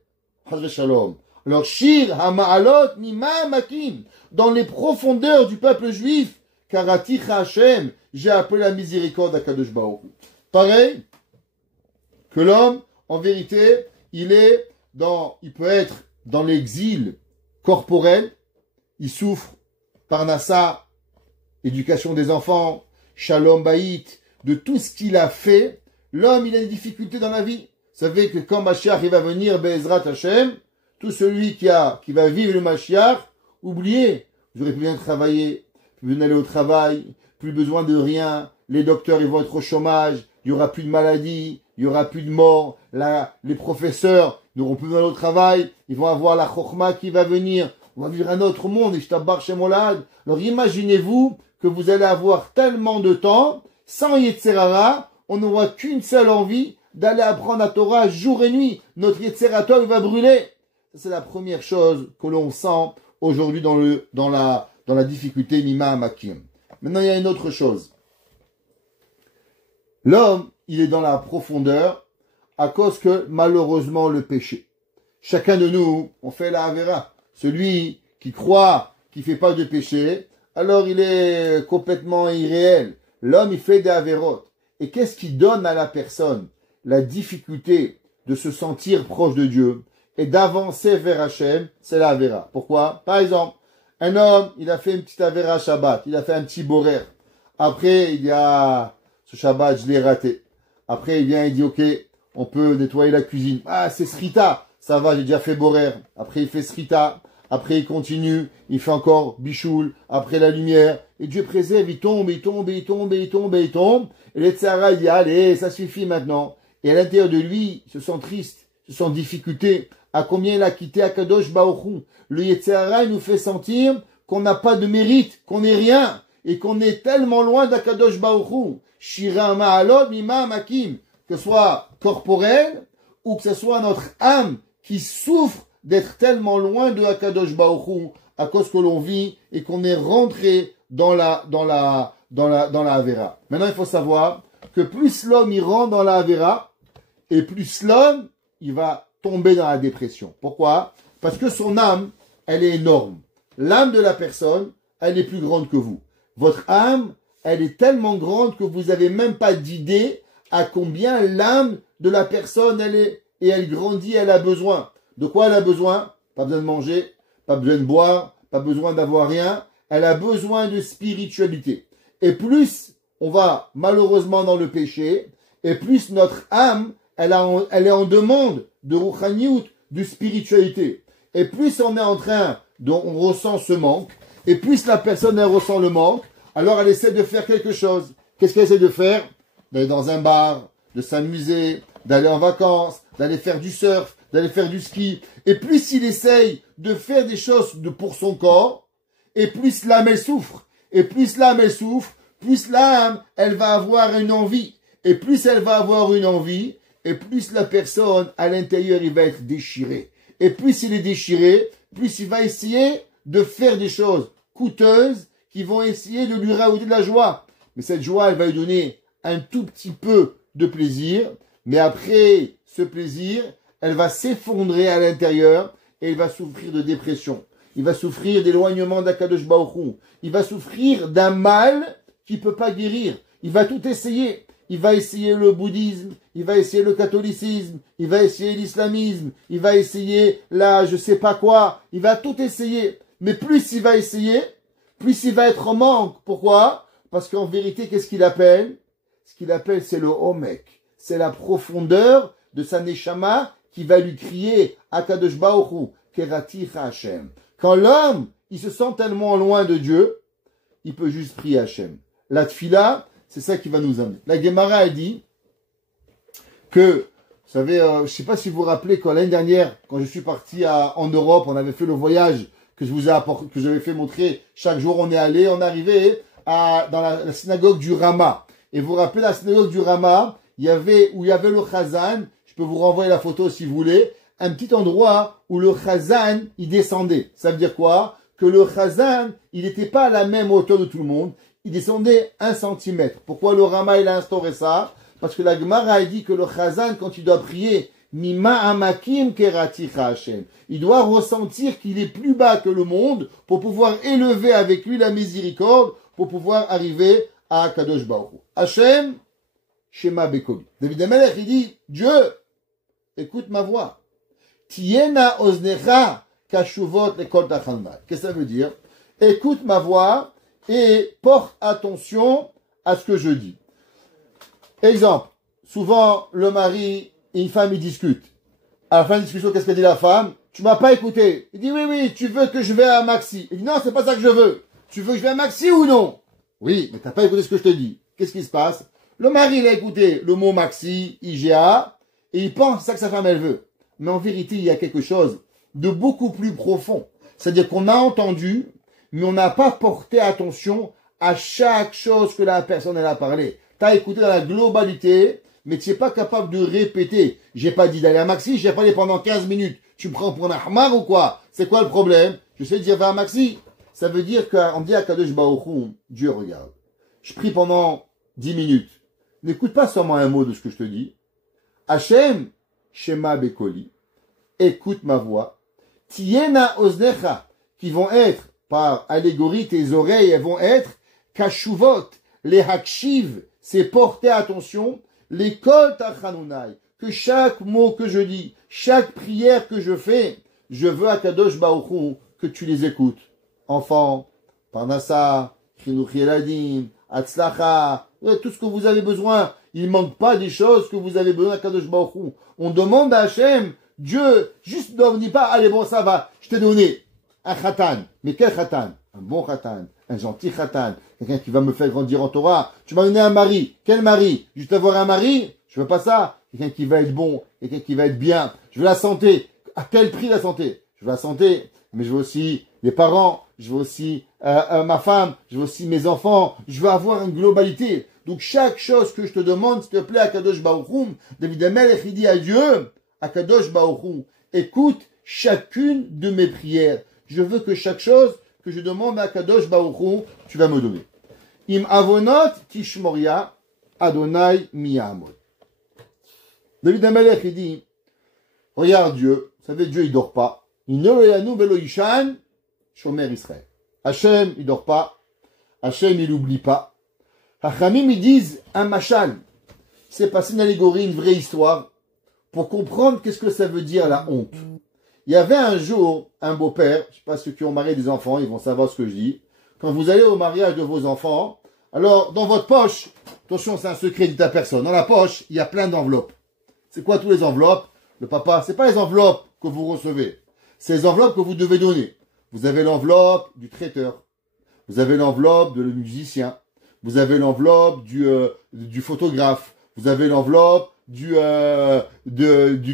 Chas Shalom. Alors, Shir Hama'alot Mima Makim, dans les profondeurs du peuple juif, Karati Hashem, j'ai appelé la miséricorde d'Akadosh Baruch Hu. Pareil que l'homme, en vérité, il peut être dans l'exil corporel, il souffre par Nassa, éducation des enfants, Shalom Baït, de tout ce qu'il a fait. L'homme, il a des difficultés dans la vie. Vous savez que quand Mashiach il va venir, Be'ezrat Hashem, tout celui qui va vivre le Mashiach, oubliez, vous n'aurez plus besoin de travailler, plus besoin d'aller au travail, plus besoin de rien, les docteurs ils vont être au chômage, il n'y aura plus de maladies, il n'y aura plus de morts, les professeurs n'auront plus besoin au travail, ils vont avoir la chokhma qui va venir, on va vivre un autre monde, et je t'abarre chez Molad. Alors imaginez-vous que vous allez avoir tellement de temps, sans Yetzerara, on n'aura qu'une seule envie d'aller apprendre la Torah jour et nuit. Notre Yetzerator, il va brûler. C'est la première chose que l'on sent aujourd'hui dans la difficulté Mima Makim. Maintenant, il y a une autre chose. L'homme, il est dans la profondeur à cause que, malheureusement, le péché. Chacun de nous, on fait la Avera. Celui qui croit qu'il fait pas de péché, alors il est complètement irréel. L'homme, il fait des Averot. Et qu'est-ce qui donne à la personne la difficulté de se sentir proche de Dieu et d'avancer vers Hachem? C'est la Avera. Pourquoi? Par exemple, un homme, il a fait une petite Avera Shabbat, il a fait un petit borer. Après, il y a ce Shabbat, je l'ai raté. Après, il vient, il dit, ok, on peut nettoyer la cuisine. Ah, c'est Srita. Ça va, j'ai déjà fait borer. Après, il fait Srita. Après, il continue. Il fait encore Bichoul. Après, la lumière. Et Dieu préserve, il tombe, il tombe, il tombe, il tombe, il tombe. Et les Tzara, il dit, allez, ça suffit maintenant. Et à l'intérieur de lui, il se sent triste, il se sent en difficulté. À combien il a quitté Akadosh Baruch Hu. Le Yetzirah, il nous fait sentir qu'on n'a pas de mérite, qu'on n'est rien. Et qu'on est tellement loin d'Akadosh Baruch Hu. Shira Ma'alod Mima Makim. Que ce soit corporel, ou que ce soit notre âme qui souffre d'être tellement loin de Akadosh Baruch Hu à cause que l'on vit et qu'on est rentré dans la Avera. Maintenant, il faut savoir que plus l'homme il rentre dans la Avera, et plus l'homme il va tomber dans la dépression. Pourquoi? Parce que son âme, elle est énorme. L'âme de la personne, elle est plus grande que vous. Votre âme, elle est tellement grande que vous n'avez même pas d'idée à combien l'âme de la personne, elle est, et elle grandit, elle a besoin. De quoi elle a besoin? Pas besoin de manger, pas besoin de boire, pas besoin d'avoir rien. Elle a besoin de spiritualité. Et plus on va malheureusement dans le péché, et plus notre âme, elle est en demande de rouchaniout, de spiritualité. Et plus on est en train, on ressent ce manque, et plus la personne, elle ressent le manque, alors elle essaie de faire quelque chose. Qu'est-ce qu'elle essaie de faire? D'aller dans un bar, de s'amuser, d'aller en vacances, d'aller faire du surf, d'aller faire du ski. Et plus il essaye de faire des choses pour son corps, et plus l'âme, elle souffre. Et plus l'âme, elle souffre, plus l'âme, elle va avoir une envie. Et plus elle va avoir une envie, et plus la personne, à l'intérieur, il va être déchiré. Et plus il est déchiré, plus il va essayer de faire des choses coûteuses qui vont essayer de lui rajouter de la joie. Mais cette joie, elle va lui donner un tout petit peu de plaisir. Mais après ce plaisir, elle va s'effondrer à l'intérieur et il va souffrir de dépression. Il va souffrir d'éloignement d'Akadosh Baruch Hu. Il va souffrir d'un mal qu'il ne peut pas guérir. Il va tout essayer. Il va essayer le bouddhisme, il va essayer le catholicisme, il va essayer l'islamisme, il va essayer je sais pas quoi. Il va tout essayer. Mais plus il va essayer, plus il va être en manque. Pourquoi? Parce qu'en vérité, qu'est-ce qu'il appelle? Ce qu'il appelle, c'est le Omek. C'est la profondeur de sa Neshama qui va lui crier Akadosh Baruch Hu, Kerati Hashem. Quand l'homme, il se sent tellement loin de Dieu, il peut juste prier Hashem. La tfila, c'est ça qui va nous amener. La Gemara a dit que, vous savez, je ne sais pas si vous vous rappelez, quand l'année dernière, quand je suis parti en Europe, on avait fait le voyage que j'avais fait montrer. Chaque jour, on est allé, on est arrivé dans la synagogue du Rama. Et vous vous rappelez, la synagogue du Rama, où il y avait le Chazan, je peux vous renvoyer la photo si vous voulez, un petit endroit où le Chazan, il descendait. Ça veut dire quoi? Que le Chazan, il n'était pas à la même hauteur de tout le monde. Il descendait 1 centimètre. Pourquoi le Rama, il a instauré ça? Parce que la Gemara a dit que le Chazan, quand il doit prier, Mima amakim kerati Hashem, il doit ressentir qu'il est plus bas que le monde pour pouvoir élever avec lui la miséricorde, pour pouvoir arriver à Kadosh Baruch Hu. Hashem, Shema Bekobi. David Amelech, il dit, Dieu, écoute ma voix. Tiena oznecha kashuvot lekol tachanvat. Qu'est-ce que ça veut dire? Écoute ma voix et porte attention à ce que je dis. Exemple, souvent le mari et une femme ils discutent. À la fin de la discussion, qu'est-ce que dit la femme? Tu m'as pas écouté. Il dit oui, tu veux que je vais à Maxi. Il dit non, c'est pas ça que je veux. Tu veux que je vais à Maxi ou non? Oui, mais t'as pas écouté ce que je te dis. Qu'est-ce qui se passe? Le mari il a écouté le mot Maxi, IGA, et il pense que c'est ça que sa femme elle veut. Mais en vérité, il y a quelque chose de beaucoup plus profond. C'est-à-dire qu'on a entendu, mais on n'a pas porté attention à chaque chose que la personne elle a parlé. Tu as écouté dans la globalité, mais tu n'es pas capable de répéter. J'ai pas dit d'aller à Maxi, j'ai parlé pendant 15 minutes. Tu me prends pour un ahmar ou quoi? C'est quoi le problème? Je sais dire va à Maxi. Ça veut dire qu'on dit à Kadosh Baruch Hu, Dieu regarde. Je prie pendant 10 minutes. N'écoute pas seulement un mot de ce que je te dis. Hachem, Shema Bekoli, écoute ma voix. Tiena Oznecha, qui vont être, par allégorie, tes oreilles, elles vont être Kashuvot, les Hakshiv, c'est porter attention, les Kol Tachanunai, que chaque mot que je dis, chaque prière que je fais, je veux à Kadosh Baruch Hu que tu les écoutes. Enfants, Parnassa, Chinuch Yeladim, Hatzlacha, tout ce que vous avez besoin. Il ne manque pas des choses que vous avez besoin à Kadosh Baruch Hu. On demande à Hachem, Dieu, juste ne dit pas, allez bon, ça va, je t'ai donné un khatan. Mais quel khatan? Un bon khatan, un gentil khatan, quelqu'un qui va me faire grandir en Torah. Tu m'as donné un mari. Quel mari? Juste avoir un mari? Je veux pas ça. Quelqu'un qui va être bon, quelqu'un qui va être bien. Je veux la santé. À quel prix la santé? Je veux la santé, mais je veux aussi les parents, je veux aussi ma femme, je veux aussi mes enfants. Je veux avoir une globalité. Donc chaque chose que je te demande, s'il te plaît, Akadosh Baruch Hu, David Amelech, il dit à Dieu, Akadosh Baruch Hu, écoute chacune de mes prières. Je veux que chaque chose que je demande à Akadosh Baruch Hu, tu vas me donner. Im avonot tishmoria Adonai miyamot. David Amelech, il dit, regarde Dieu, vous savez, Dieu, il dort pas. Il ne le velo ishan, shomer Israël. Hachem, il dort pas. Hachem, il oublie pas. Hachamim, ils disent un machal. C'est passé une allégorie, une vraie histoire, pour comprendre qu'est-ce que ça veut dire la honte. Il y avait un jour un beau-père, je ne sais pas ceux qui ont marié des enfants, ils vont savoir ce que je dis. Quand vous allez au mariage de vos enfants, alors dans votre poche, attention, c'est un secret dit à personne, dans la poche, il y a plein d'enveloppes. C'est quoi tous les enveloppes? Le papa, c'est pas les enveloppes que vous recevez, c'est les enveloppes que vous devez donner. Vous avez l'enveloppe du traiteur, vous avez l'enveloppe du musicien, vous avez l'enveloppe du photographe, vous avez l'enveloppe du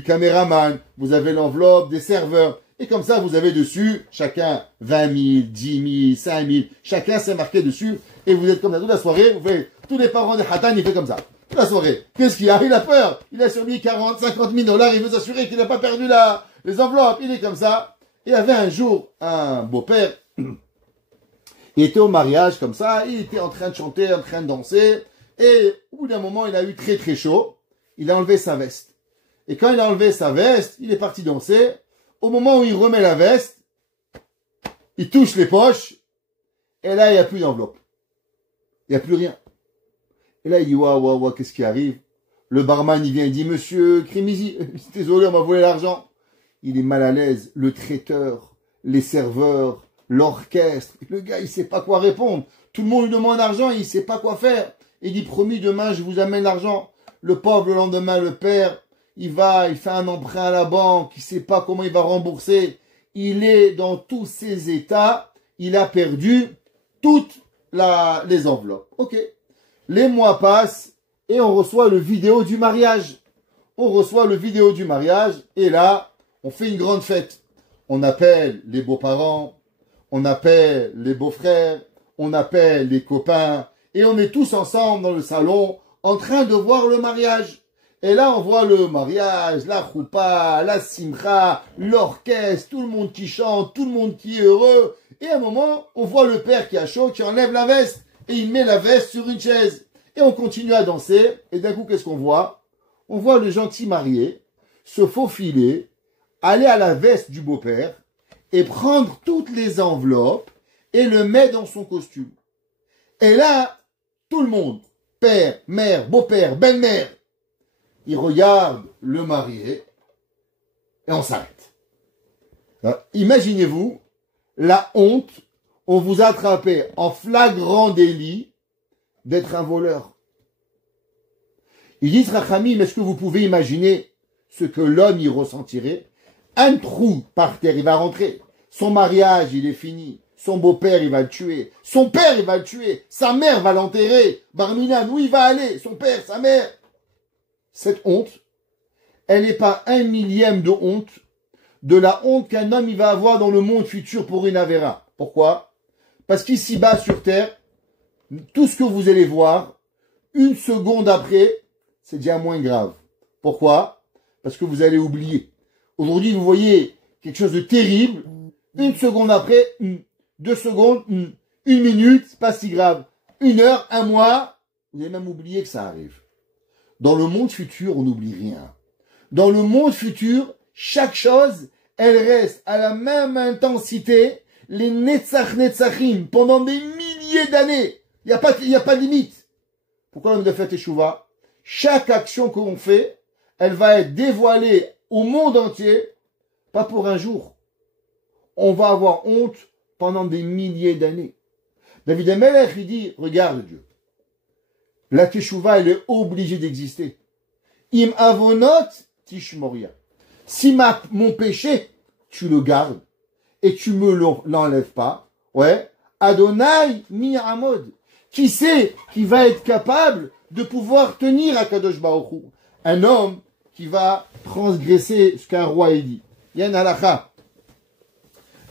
caméraman, vous avez l'enveloppe des serveurs. Et comme ça, vous avez dessus, chacun 20 000, 10 000, 5 000, chacun s'est marqué dessus. Et vous êtes comme ça toute la soirée, vous faites, tous les parents de Hatan, il fait comme ça. Toute la soirée. Qu'est-ce qu'il y a? Il a peur. Il a surmis 40, 50 000 $, il veut s'assurer qu'il n'a pas perdu les enveloppes. Il est comme ça. Et il y avait un jour un beau-père, il était au mariage comme ça, il était en train de chanter, en train de danser, et au bout d'un moment, il a eu très très chaud, il a enlevé sa veste. Et quand il a enlevé sa veste, il est parti danser. Au moment où il remet la veste, il touche les poches, et là, il n'y a plus d'enveloppe. Il n'y a plus rien. Et là, il dit, waouh, qu'est-ce qui arrive? Le barman, il vient, il dit, monsieur Krimizi, désolé, on m'a volé l'argent. Il est mal à l'aise. Le traiteur, les serveurs, l'orchestre. Le gars, il sait pas quoi répondre. Tout le monde lui demande l'argent, il sait pas quoi faire. Il dit, promis, demain, je vous amène l'argent. Le pauvre, le lendemain, le père, il fait un emprunt à la banque, il sait pas comment il va rembourser. Il est dans tous ses états. Il a perdu toutes les enveloppes. Ok. Les mois passent et on reçoit le vidéo du mariage. On reçoit le vidéo du mariage et là, on fait une grande fête. On appelle les beaux-parents, on appelle les beaux-frères, on appelle les copains et on est tous ensemble dans le salon en train de voir le mariage. Et là, on voit le mariage, la choupa, la simcha, l'orchestre, tout le monde qui chante, tout le monde qui est heureux. Et à un moment, on voit le père qui a chaud, qui enlève la veste et il met la veste sur une chaise. Et on continue à danser. Et d'un coup, qu'est-ce qu'on voit? On voit le gentil marié se faufiler, aller à la veste du beau-père et prendre toutes les enveloppes et le mettre dans son costume. Et là, tout le monde, père, mère, beau-père, belle-mère, il regarde le marié et on s'arrête. Imaginez-vous la honte, on vous a attrapé en flagrant délit d'être un voleur. Ils disent, Rachamim, est-ce que vous pouvez imaginer ce que l'homme y ressentirait? Un trou par terre, il va rentrer. Son mariage, il est fini. Son beau-père, il va le tuer. Son père, il va le tuer. Sa mère va l'enterrer. Barminan, où il va aller? Son père, sa mère. Cette honte, elle n'est pas 1/1000 de honte de la honte qu'un homme il va avoir dans le monde futur pour une avéra. Pourquoi? Parce qu'ici-bas sur terre, tout ce que vous allez voir, une seconde après, c'est déjà moins grave. Pourquoi? Parce que vous allez oublier. Aujourd'hui, vous voyez quelque chose de terrible. Une seconde après, 2 secondes, 1 minute, c'est pas si grave. 1 heure, 1 mois, vous avez même oublié que ça arrive. Dans le monde futur, on n'oublie rien. dans le monde futur, chaque chose, elle reste à la même intensité, les netzachim, pendant des milliers d'années. Il n'y a pas de limite. Pourquoi on doit faire teshuva? Chaque action que l'on fait, elle va être dévoilée au monde entier, pas pour un jour. On va avoir honte pendant des milliers d'années. David Amelech, il dit, regarde Dieu, la teshuva, elle est obligée d'exister. Im avonot tishmoria. Si mon péché, tu le gardes, et tu me l'enlèves pas, ouais, Adonai mi'amod. Qui sait qui va être capable de pouvoir tenir à Kadosh Baruch Hu? Un homme qui va transgresser ce qu'un roi a dit. Il y a une halakha.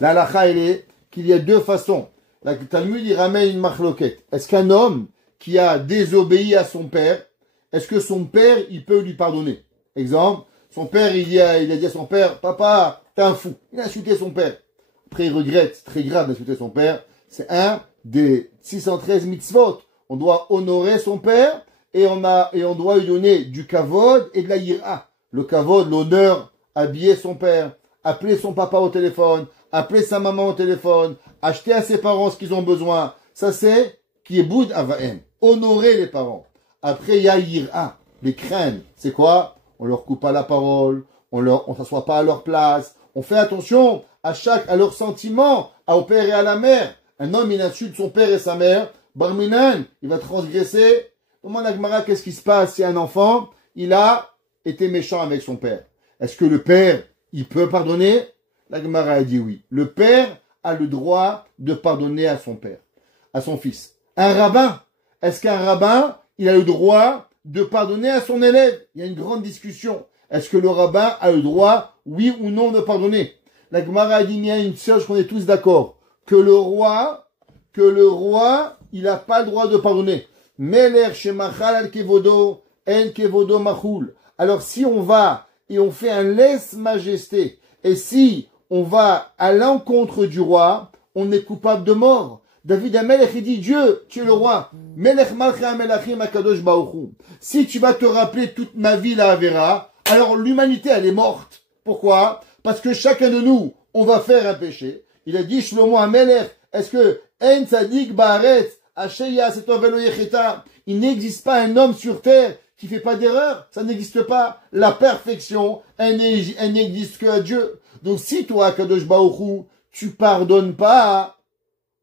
La halakha, elle est qu'il y a deux façons. La Talmud, il ramène une machloket. Est-ce qu'un homme qui a désobéi à son père, est-ce que son père, il peut lui pardonner? Exemple, son père, il a dit à son père, papa, t'es un fou. Il a insulté son père. Après, il regrette, c'est très grave d'insulter son père. C'est un des 613 mitzvot. On doit honorer son père et on doit lui donner du kavod et de la yira. Le kavod, l'honneur, habiller son père, appeler son papa au téléphone, appeler sa maman au téléphone, acheter à ses parents ce qu'ils ont besoin. Ça, c'est qui est boud avaen. Honorer les parents. Après, il y a yira, les craindre. C'est quoi? On leur coupe pas la parole, on s'assoit pas à leur place. On fait attention à leurs sentiments, au père et à la mère. Un homme, il insulte son père et sa mère. Barminan, il va transgresser. Demande à Gemara, qu'est-ce qui se passe si un enfant, il a été méchant avec son père? Est-ce que le père, il peut pardonner? La Gemara a dit oui. Le père a le droit de pardonner à son père, à son fils. Un rabbin, est-ce qu'un rabbin, il a le droit de pardonner à son élève? Il y a une grande discussion. Est-ce que le rabbin a le droit, oui ou non, de pardonner? La Gemara a dit, il y a une chose qu'on est tous d'accord, que le roi, il n'a pas le droit de pardonner. Meler shemachal al kevodo, en kevodo machul. Alors si on va et on fait un lèse-majesté, et si on va à l'encontre du roi, on est coupable de mort. David Amelech, il dit, Dieu, tu es le roi. Melech malchei hamelachim hakadosh baruch Hu. Si tu vas te rappeler toute ma vie la Avera, alors l'humanité, elle est morte. Pourquoi? Parce que chacun de nous, on va faire un péché. Il a dit, Shlomo Amelech, est-ce que En Tzadik Baaretz, Asheya Setovelo Yecheta, il n'existe pas un homme sur terre qui fait pas d'erreur? Ça n'existe pas. La perfection, elle n'existe que à Dieu. Donc si toi, Kadosh Baruch Hu, tu pardonnes pas,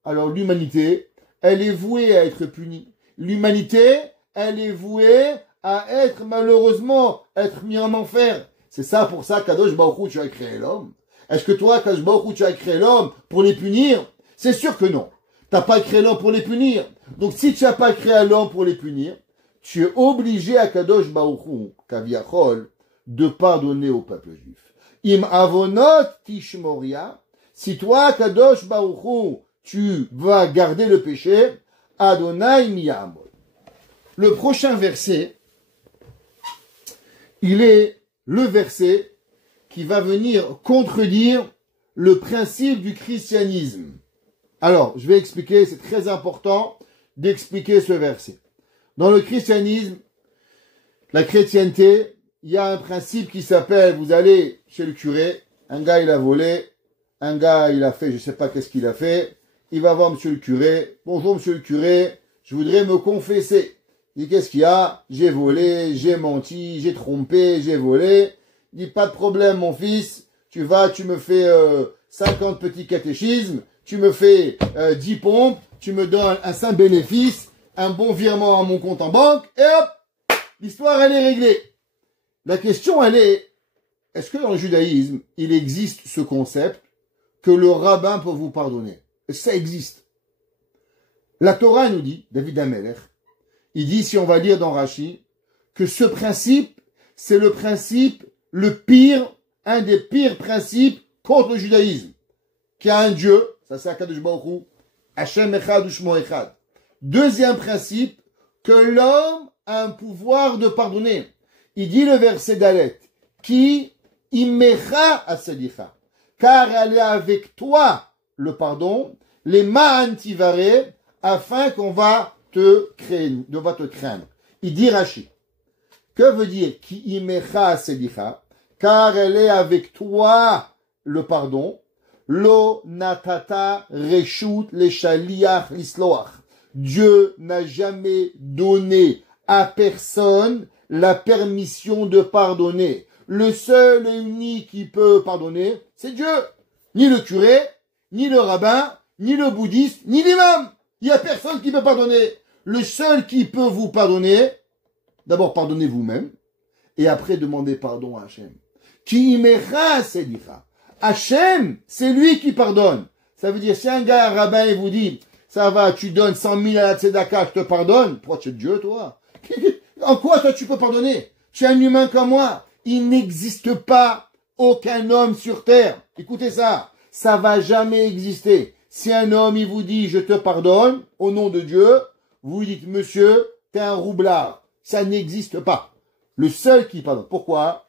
alors l'humanité, elle est vouée à être punie. L'humanité, elle est vouée à être, malheureusement, être mis en enfer. C'est ça pour ça, Kadosh Baruch Hu, tu as créé l'homme. Est-ce que toi, Kadosh Baruch Hu, tu as créé l'homme pour les punir? C'est sûr que non. T'as pas créé l'homme pour les punir. Donc si tu n'as pas créé l'homme pour les punir, tu es obligé à Kadosh Baruch Hu, Kaviachol, de pardonner au peuple juif. Im avonot tishmoria, si toi, Kadosh Baruch Hu, tu vas garder le péché, Adonai miyamod. Le prochain verset, il est le verset qui va venir contredire le principe du christianisme. Alors, je vais expliquer, c'est très important d'expliquer ce verset. Dans le christianisme, la chrétienté, il y a un principe qui s'appelle, vous allez chez le curé, un gars il a volé, un gars il a fait, je sais pas qu'est-ce qu'il a fait, il va voir monsieur le curé, bonjour monsieur le curé, je voudrais me confesser. Il dit, qu'est-ce qu'il y a? J'ai volé, j'ai menti, j'ai trompé, j'ai volé. Il dit, pas de problème mon fils, tu vas, tu me fais 50 petits catéchismes, tu me fais 10 pompes, tu me donnes un saint bénéfice, un bon virement à mon compte en banque, et hop, l'histoire elle est réglée. La question elle est-ce que dans le judaïsme, il existe ce concept que le rabbin peut vous pardonner? Ça existe. La Torah nous dit, David Amelech, il dit, si on va lire dans Rashi, que ce principe, c'est le principe le pire, un des pires principes contre le judaïsme. Qu'il y a un Dieu, ça c'est Akadosh Baruch Hu, Hashem Echad Ushmo Echad. Deuxième principe, que l'homme a un pouvoir de pardonner. Il dit le verset d'Alet, qui imecha aselicha, car elle est avec toi le pardon, les ma'an tivare, afin qu'on va te craindre. Il dit Rashi. Que veut dire qui imecha aselicha? car elle est avec toi le pardon. Lo natata reshut le shaliach lisloach. Dieu n'a jamais donné à personne la permission de pardonner. Le seul et unique qui peut pardonner, c'est Dieu. Ni le curé, ni le rabbin, ni le bouddhiste, ni l'imam. Il n'y a personne qui peut pardonner. Le seul qui peut vous pardonner, d'abord pardonnez vous-même, et après demandez pardon à Hachem. Ki imera selicha. Hachem, c'est lui qui pardonne. Ça veut dire, si un gars, un rabbin, il vous dit, ça va, tu donnes 100 000 à la tzedaka, je te pardonne. Pourquoi tu es Dieu, toi? En quoi, toi, tu peux pardonner? Tu es un humain comme moi. Il n'existe pas aucun homme sur terre. Écoutez ça. Ça va jamais exister. Si un homme, il vous dit, je te pardonne, au nom de Dieu, vous lui dites, monsieur, t'es un roublard. Ça n'existe pas. Le seul qui pardonne. Pourquoi?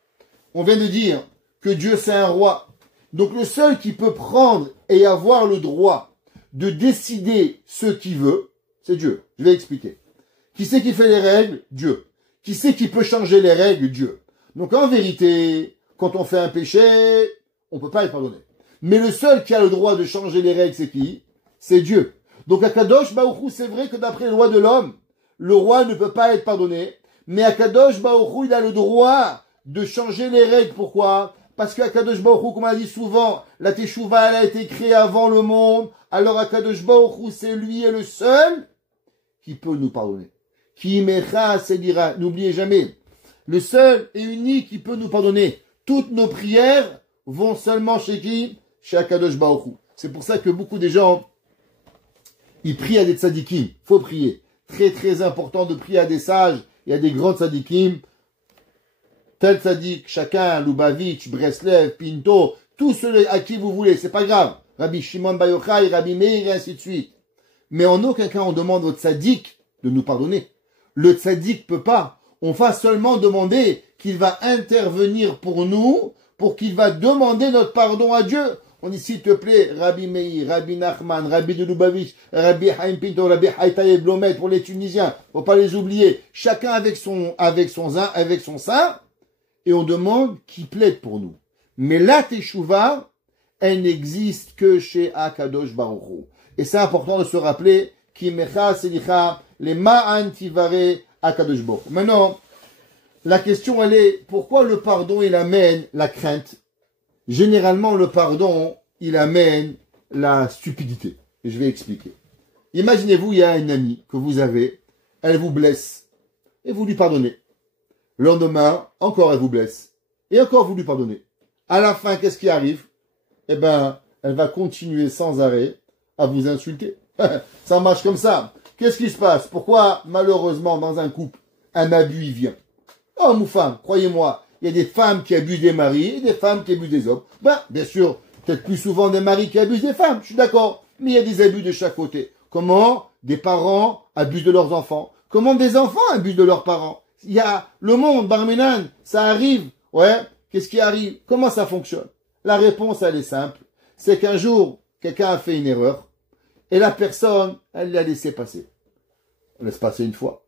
On vient de dire que Dieu, c'est un roi. Donc, le seul qui peut prendre et avoir le droit de décider ce qu'il veut, c'est Dieu. Je vais expliquer. Qui c'est qui fait les règles? Dieu. Qui c'est qui peut changer les règles? Dieu. Donc, en vérité, quand on fait un péché, on peut pas être pardonné. Mais le seul qui a le droit de changer les règles, c'est qui? C'est Dieu. Donc, Akadosh Baruch Hu, c'est vrai que d'après les lois de l'homme, le roi ne peut pas être pardonné. Mais Akadosh Baruch Hu, il a le droit de changer les règles. Pourquoi? Parce qu'Akadosh Baruch Hu, comme on a dit souvent, la Teshuvah, elle a été créée avant le monde. Alors Akadosh Baruch Hu, c'est lui et le seul qui peut nous pardonner. Qui mecha sedira. N'oubliez jamais, le seul et unique qui peut nous pardonner. Toutes nos prières vont seulement chez qui? Chez Akadosh Baruch Hu. C'est pour ça que beaucoup de gens, ils prient à des tzadikim. Faut prier. Très très important de prier à des sages et à des grands tzadikim. Tel tzadik, chacun, Lubavitch, Breslev, Pinto, tous ceux à qui vous voulez, c'est pas grave. Rabbi Shimon Bar Yochai, Rabbi Meir, et ainsi de suite. Mais en aucun cas on demande au tzadik de nous pardonner. Le tzadik peut pas. On va seulement demander qu'il va intervenir pour nous, pour qu'il va demander notre pardon à Dieu. On dit, s'il te plaît, Rabbi Meir, Rabbi Nachman, Rabbi de Lubavitch, Rabbi Haim Pinto, Rabbi Haïtaï Blomet, pour les Tunisiens, faut pas les oublier. Chacun avec son sein. Et on demande qu'il plaide pour nous. Mais la Teshuvah, elle n'existe que chez Akadosh Baruch Hu. Et c'est important de se rappeler qui mecha selicha les ma'an tivare Akadosh Baruch Hu. Maintenant, la question elle est, pourquoi le pardon il amène la crainte? Généralement, le pardon, il amène la stupidité. Et je vais expliquer. Imaginez-vous, il y a une amie que vous avez, elle vous blesse, et vous lui pardonnez. Le lendemain, encore elle vous blesse. Et encore vous lui pardonnez. À la fin, qu'est-ce qui arrive? Eh ben, elle va continuer sans arrêt à vous insulter. Ça marche comme ça. Qu'est-ce qui se passe? Pourquoi, malheureusement, dans un couple, un abus y vient? Oh, moufam, croyez-moi, il y a des femmes qui abusent des maris et des femmes qui abusent des hommes. Ben, bien sûr, peut-être plus souvent des maris qui abusent des femmes, je suis d'accord. Mais il y a des abus de chaque côté. Comment des parents abusent de leurs enfants? Comment des enfants abusent de leurs parents? Il y a le monde, Barminan, ça arrive. Ouais, qu'est-ce qui arrive? Comment ça fonctionne? La réponse, elle est simple. C'est qu'un jour, quelqu'un a fait une erreur et la personne, elle l'a laissé passer. On laisse passer une fois,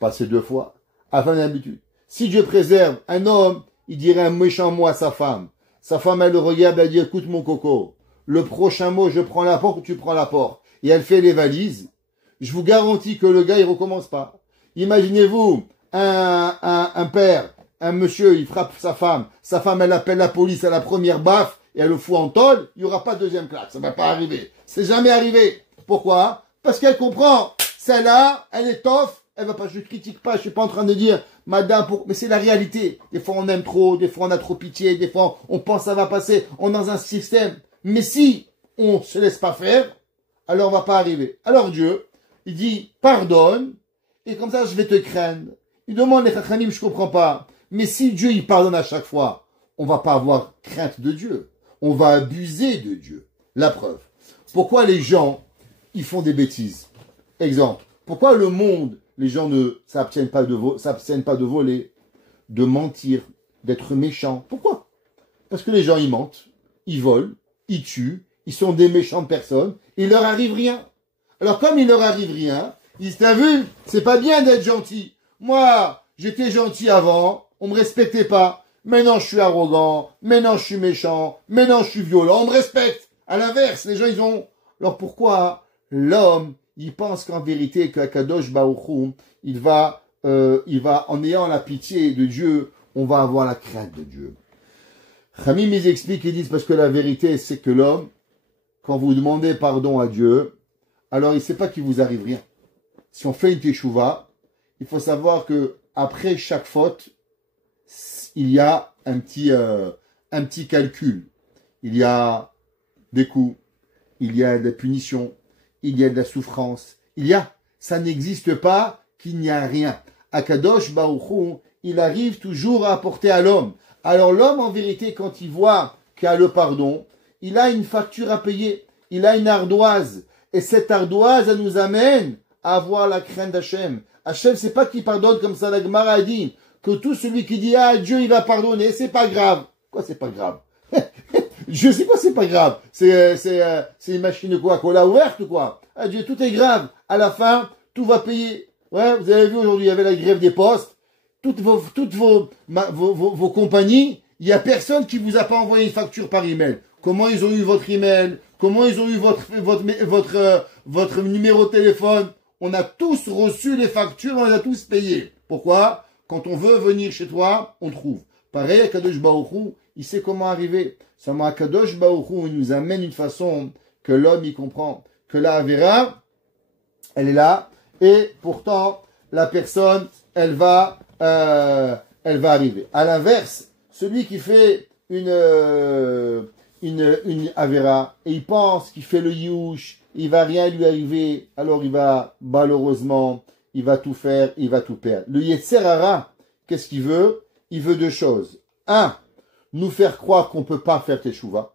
passer deux fois, afin d'habitude. Si Dieu préserve un homme, il dirait un méchant mot à sa femme. Sa femme, elle le regarde, elle dit, écoute mon coco, le prochain mot, je prends la porte ou tu prends la porte. Et elle fait les valises. Je vous garantis que le gars, il recommence pas. Imaginez-vous, un père, un monsieur, il frappe sa femme, elle appelle la police à la première baffe et elle le fout en tôle, il n'y aura pas de deuxième claque, ça va pas arriver. C'est jamais arrivé. Pourquoi? Parce qu'elle comprend. Celle-là, elle est tough, elle va pas, je critique pas, je suis pas en train de dire, madame, mais c'est la réalité. Des fois on aime trop, des fois on a trop pitié, des fois on pense ça va passer, on est dans un système. Mais si on se laisse pas faire, alors on va pas arriver. Alors Dieu, il dit, pardonne, et comme ça je vais te craindre. Il demande les chachamim, je comprends pas. Mais si Dieu, il pardonne à chaque fois, on va pas avoir crainte de Dieu. On va abuser de Dieu. La preuve. Pourquoi les gens, ils font des bêtises? Exemple. Pourquoi le monde, les gens ne s'abstiennent pas de voler, de mentir, d'être méchants? Pourquoi? Parce que les gens, ils mentent, ils volent, ils tuent, ils sont des méchantes personnes, il leur arrive rien. Alors comme il leur arrive rien, ils disent, t'as vu, c'est pas bien d'être gentil. Moi, j'étais gentil avant, on me respectait pas. Maintenant, je suis arrogant. Maintenant, je suis méchant. Maintenant, je suis violent. On me respecte. À l'inverse, les gens, ils ont... Alors pourquoi l'homme, il pense qu'en vérité, qu'Akadosh Baruch Hu, il va, en ayant la pitié de Dieu, on va avoir la crainte de Dieu. Khamim, ils expliquent, ils disent, parce que la vérité, c'est que l'homme, quand vous demandez pardon à Dieu, alors il ne sait pas qu'il vous arrive rien. Si on fait une teshuva, il faut savoir que après chaque faute, il y a un petit calcul. Il y a des coups, il y a des punitions, il y a de la souffrance. Ça n'existe pas qu'il n'y a rien. Akadosh Baruch Hu, il arrive toujours à apporter à l'homme. Alors l'homme, en vérité, quand il voit qu'il y a le pardon, il a une facture à payer, il a une ardoise. Et cette ardoise, elle nous amène à avoir la crainte d'Hachem. Hachem, c'est pas qu'il pardonne comme ça, la Gemara a dit, que tout celui qui dit, ah, Dieu, il va pardonner, c'est pas grave. Quoi, c'est pas grave? Je sais quoi, c'est pas grave. C'est une machine de Coca-Cola ouverte ou quoi? Ah, Dieu, tout est grave. À la fin, tout va payer. Ouais, vous avez vu aujourd'hui, il y avait la grève des postes. Toutes vos compagnies, il y a personne qui vous a pas envoyé une facture par email. Comment ils ont eu votre email? Comment ils ont eu votre numéro de téléphone? On a tous reçu les factures, on les a tous payées. Pourquoi? Quand on veut venir chez toi, on trouve. Pareil, Akadosh Baruch Hu, il sait comment arriver. Seulement, Akadosh Baruch Hu, il nous amène une façon que l'homme y comprend. Que la Avera, elle est là, et pourtant, la personne, elle va arriver. À l'inverse, celui qui fait une Avera, et il pense qu'il fait le Yush, il va rien lui arriver, alors il va, malheureusement, il va tout faire, il va tout perdre. Le Yetzer Hara, qu'est-ce qu'il veut? Il veut deux choses. Un, nous faire croire qu'on ne peut pas faire teshuva.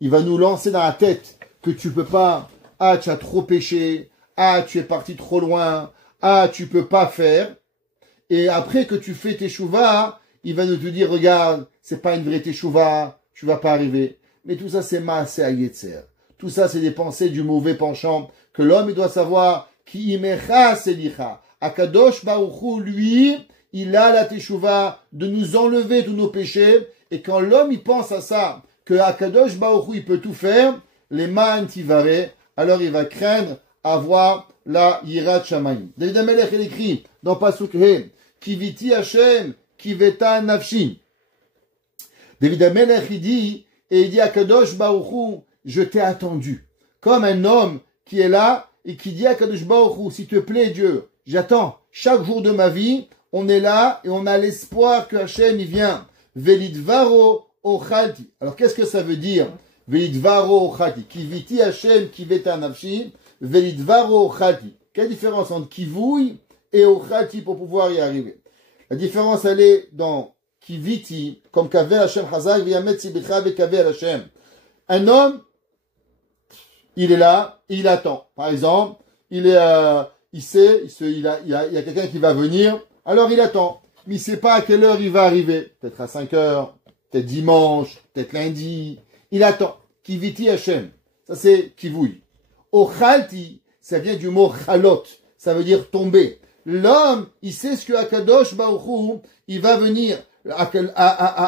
Il va nous lancer dans la tête que tu peux pas, ah, tu as trop péché, ah, tu es parti trop loin, ah, tu peux pas faire. Et après que tu fais teshuva, il va nous te dire, regarde, c'est pas une vraie teshuva, tu vas pas arriver. Mais tout ça, c'est maaseh hayetzer. Tout ça, c'est des pensées du mauvais penchant que l'homme, il doit savoir. Ki imecha selicha. Akadosh Baruch Hu, lui, il a la teshuva de nous enlever tous nos péchés. Et quand l'homme, il pense à ça, que Akadosh Baruch Hu, il peut tout faire, les ma'an tivare, alors il va craindre avoir la yirat shamayim. David HaMelech, il écrit dans Pasuk He, Kiviti Hashem, Kiveta Nafshi. David HaMelech, il dit, et il dit à Kadosh Baruch Hu, je t'ai attendu. Comme un homme qui est là et qui dit à Kadosh Baruch Hu, s'il te plaît Dieu, j'attends. Chaque jour de ma vie, on est là et on a l'espoir que Hachem y vient. Velidvaro ochalti. Alors qu'est-ce que ça veut dire? Velidvaro ochalti. Kiviti Hachem kiveta nafshi. Velidvaro ochalti. Quelle différence entre kivouille et ochalti pour pouvoir y arriver? La différence, elle est dans kiviti, comme kaver Hachem chazak v'yamet sibicha v'kaver Hachem. Un homme, il est là, il attend. Par exemple, il y a quelqu'un qui va venir, alors il attend. Mais il ne sait pas à quelle heure il va arriver. Peut-être à 5 heures, peut-être dimanche, peut-être lundi. Il attend. Kiviti Hashem. Ça c'est kivouille. Ochalti, ça vient du mot chalot. Ça veut dire tomber. L'homme, il sait ce que Akadosh Baruch Hu, il va venir.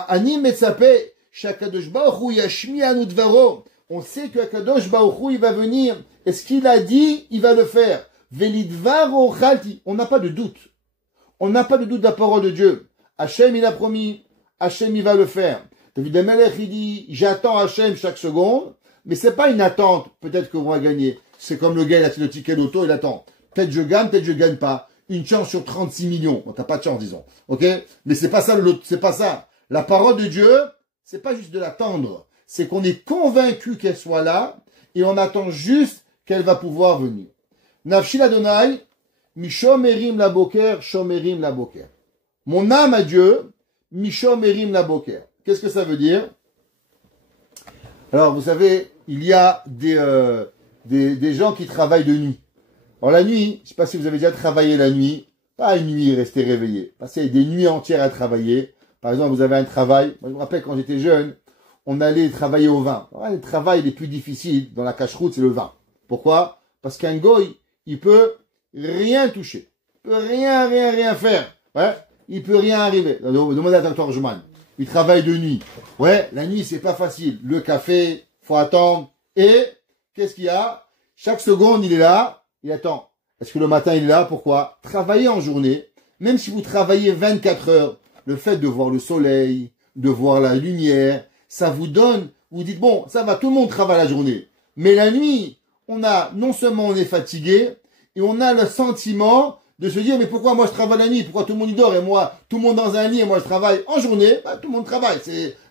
Ani metzape, shakadosh Baruch Hu yashmi anu dvaro. On sait que Akadosh Baruch Hu, il va venir. Et ce qu'il a dit, il va le faire. Velidvaro ochalti. On n'a pas de doute. On n'a pas de doute de la parole de Dieu. Hachem, il a promis. Hachem, il va le faire. David HaMelech, il dit, j'attends Hachem chaque seconde, mais c'est pas une attente. Peut-être qu'on va gagner. C'est comme le gars, il a le ticket d'auto, il attend. Peut-être je gagne, peut-être je gagne pas. Une chance sur 36 millions. Bon, t'as pas de chance, disons. Ok? Mais c'est pas ça, c'est pas ça. La parole de Dieu, c'est pas juste de l'attendre. C'est qu'on est convaincu qu'elle soit là, et on attend juste qu'elle va pouvoir venir. Nafshi Adonai, Mishomerim la boker, shomerim la boker. Mon âme à Dieu, Mishomerim la boker. Qu'est-ce que ça veut dire? Alors, vous savez, il y a des gens qui travaillent de nuit. Alors, la nuit, je ne sais pas si vous avez déjà travaillé la nuit. Pas une nuit, rester réveillé. Passer des nuits entières à travailler. Par exemple, vous avez un travail. Moi, je me rappelle quand j'étais jeune, on allait travailler au vin. Alors, le travail les plus difficiles dans la cache-route, c'est le vin. Pourquoi? Parce qu'un goy, il peut rien toucher. Il peut rien faire. Ouais. Il peut rien arriver. Demandez à Dr. Jman. il travaille de nuit. Ouais, la nuit, c'est pas facile. Le café, faut attendre. Et, qu'est-ce qu'il y a? Chaque seconde, il est là, il attend. Est-ce que le matin, il est là? Pourquoi? Travailler en journée, même si vous travaillez 24 heures, le fait de voir le soleil, de voir la lumière, ça vous donne, vous dites, bon, ça va, tout le monde travaille la journée. Mais la nuit, non seulement on est fatigué, et on a le sentiment de se dire, mais pourquoi moi je travaille la nuit? Pourquoi tout le monde y dort et moi, tout le monde dans un lit et moi je travaille en journée? Bah, tout le monde travaille.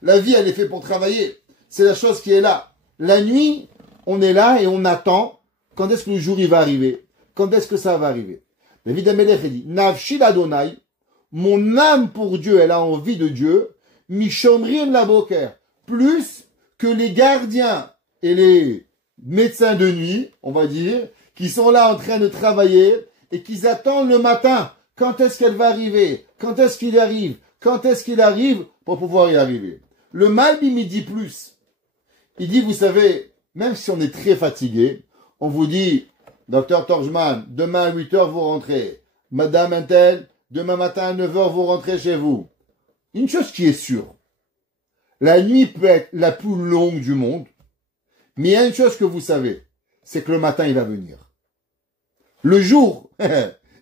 La vie, elle est faite pour travailler. C'est la chose qui est là. La nuit, on est là et on attend quand est-ce que le jour il va arriver. Quand est-ce que ça va arriver? David Amelech dit, Nafshi l'Adonai, mon âme pour Dieu, elle a envie de Dieu, Mishomrim la boker, plus que les gardiens et les médecins de nuit, on va dire, qui sont là en train de travailler et qui attendent le matin. Quand est-ce qu'elle va arriver? Quand est-ce qu'il arrive? Quand est-ce qu'il arrive pour pouvoir y arriver? Le Malbim, il dit plus. Il dit, vous savez, même si on est très fatigué, on vous dit, Docteur Torjman, demain à 8 heures, vous rentrez. Madame Intel, demain matin à 9 heures, vous rentrez chez vous. Une chose qui est sûre, la nuit peut être la plus longue du monde, mais il y a une chose que vous savez, c'est que le matin, il va venir. Le jour,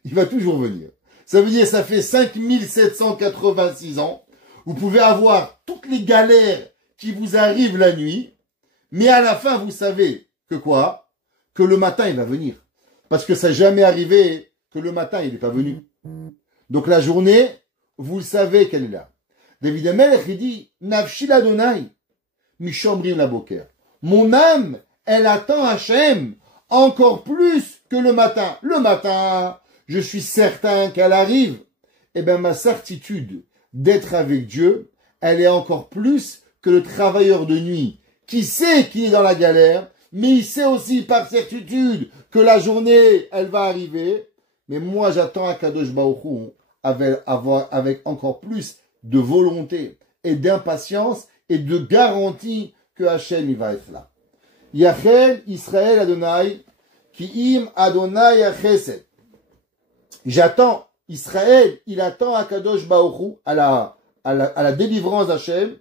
il va toujours venir. Ça veut dire, ça fait 5786 ans, vous pouvez avoir toutes les galères qui vous arrivent la nuit, mais à la fin, vous savez que quoi? Que le matin, il va venir. Parce que ça n'est jamais arrivé que le matin, il n'est pas venu. Donc la journée, vous le savez qu'elle est là. David Amelech, il dit, Nafshi l'Adonai, Mishomrim la boker. Mon âme, elle attend Hachem encore plus que le matin. Le matin, je suis certain qu'elle arrive. Eh bien, ma certitude d'être avec Dieu, elle est encore plus que le travailleur de nuit qui sait qu'il est dans la galère, mais il sait aussi par certitude que la journée, elle va arriver. Mais moi, j'attends à Kadosh Baruch Hu avec encore plus de volonté et d'impatience et de garantie que Hachem, il va être là. Yachel Israël Adonai, ki im Adonai Achesed. J'attends, Israël, il attend à Kadosh Baruch Hu, à la délivrance d'Hachem,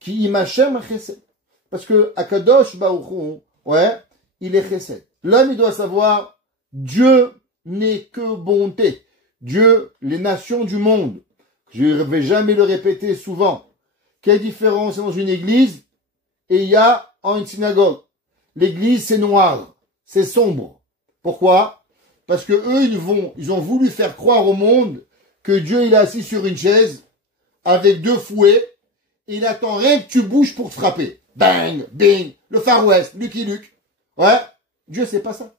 ki im Hachem Achesed. Parce que Akadosh Baruch Hu, ouais, il est chesed. L'homme, il doit savoir, Dieu n'est que bonté. Dieu, les nations du monde. Je ne vais jamais le répéter souvent. Quelle différence dans une église et il y a en une synagogue? L'église, c'est noir, c'est sombre. Pourquoi? Parce que eux, ils ont voulu faire croire au monde que Dieu, il est assis sur une chaise avec deux fouets et il attend rien que tu bouges pour te frapper. Bang, bing, le Far West, Lucky Luke. Ouais, Dieu, c'est pas ça.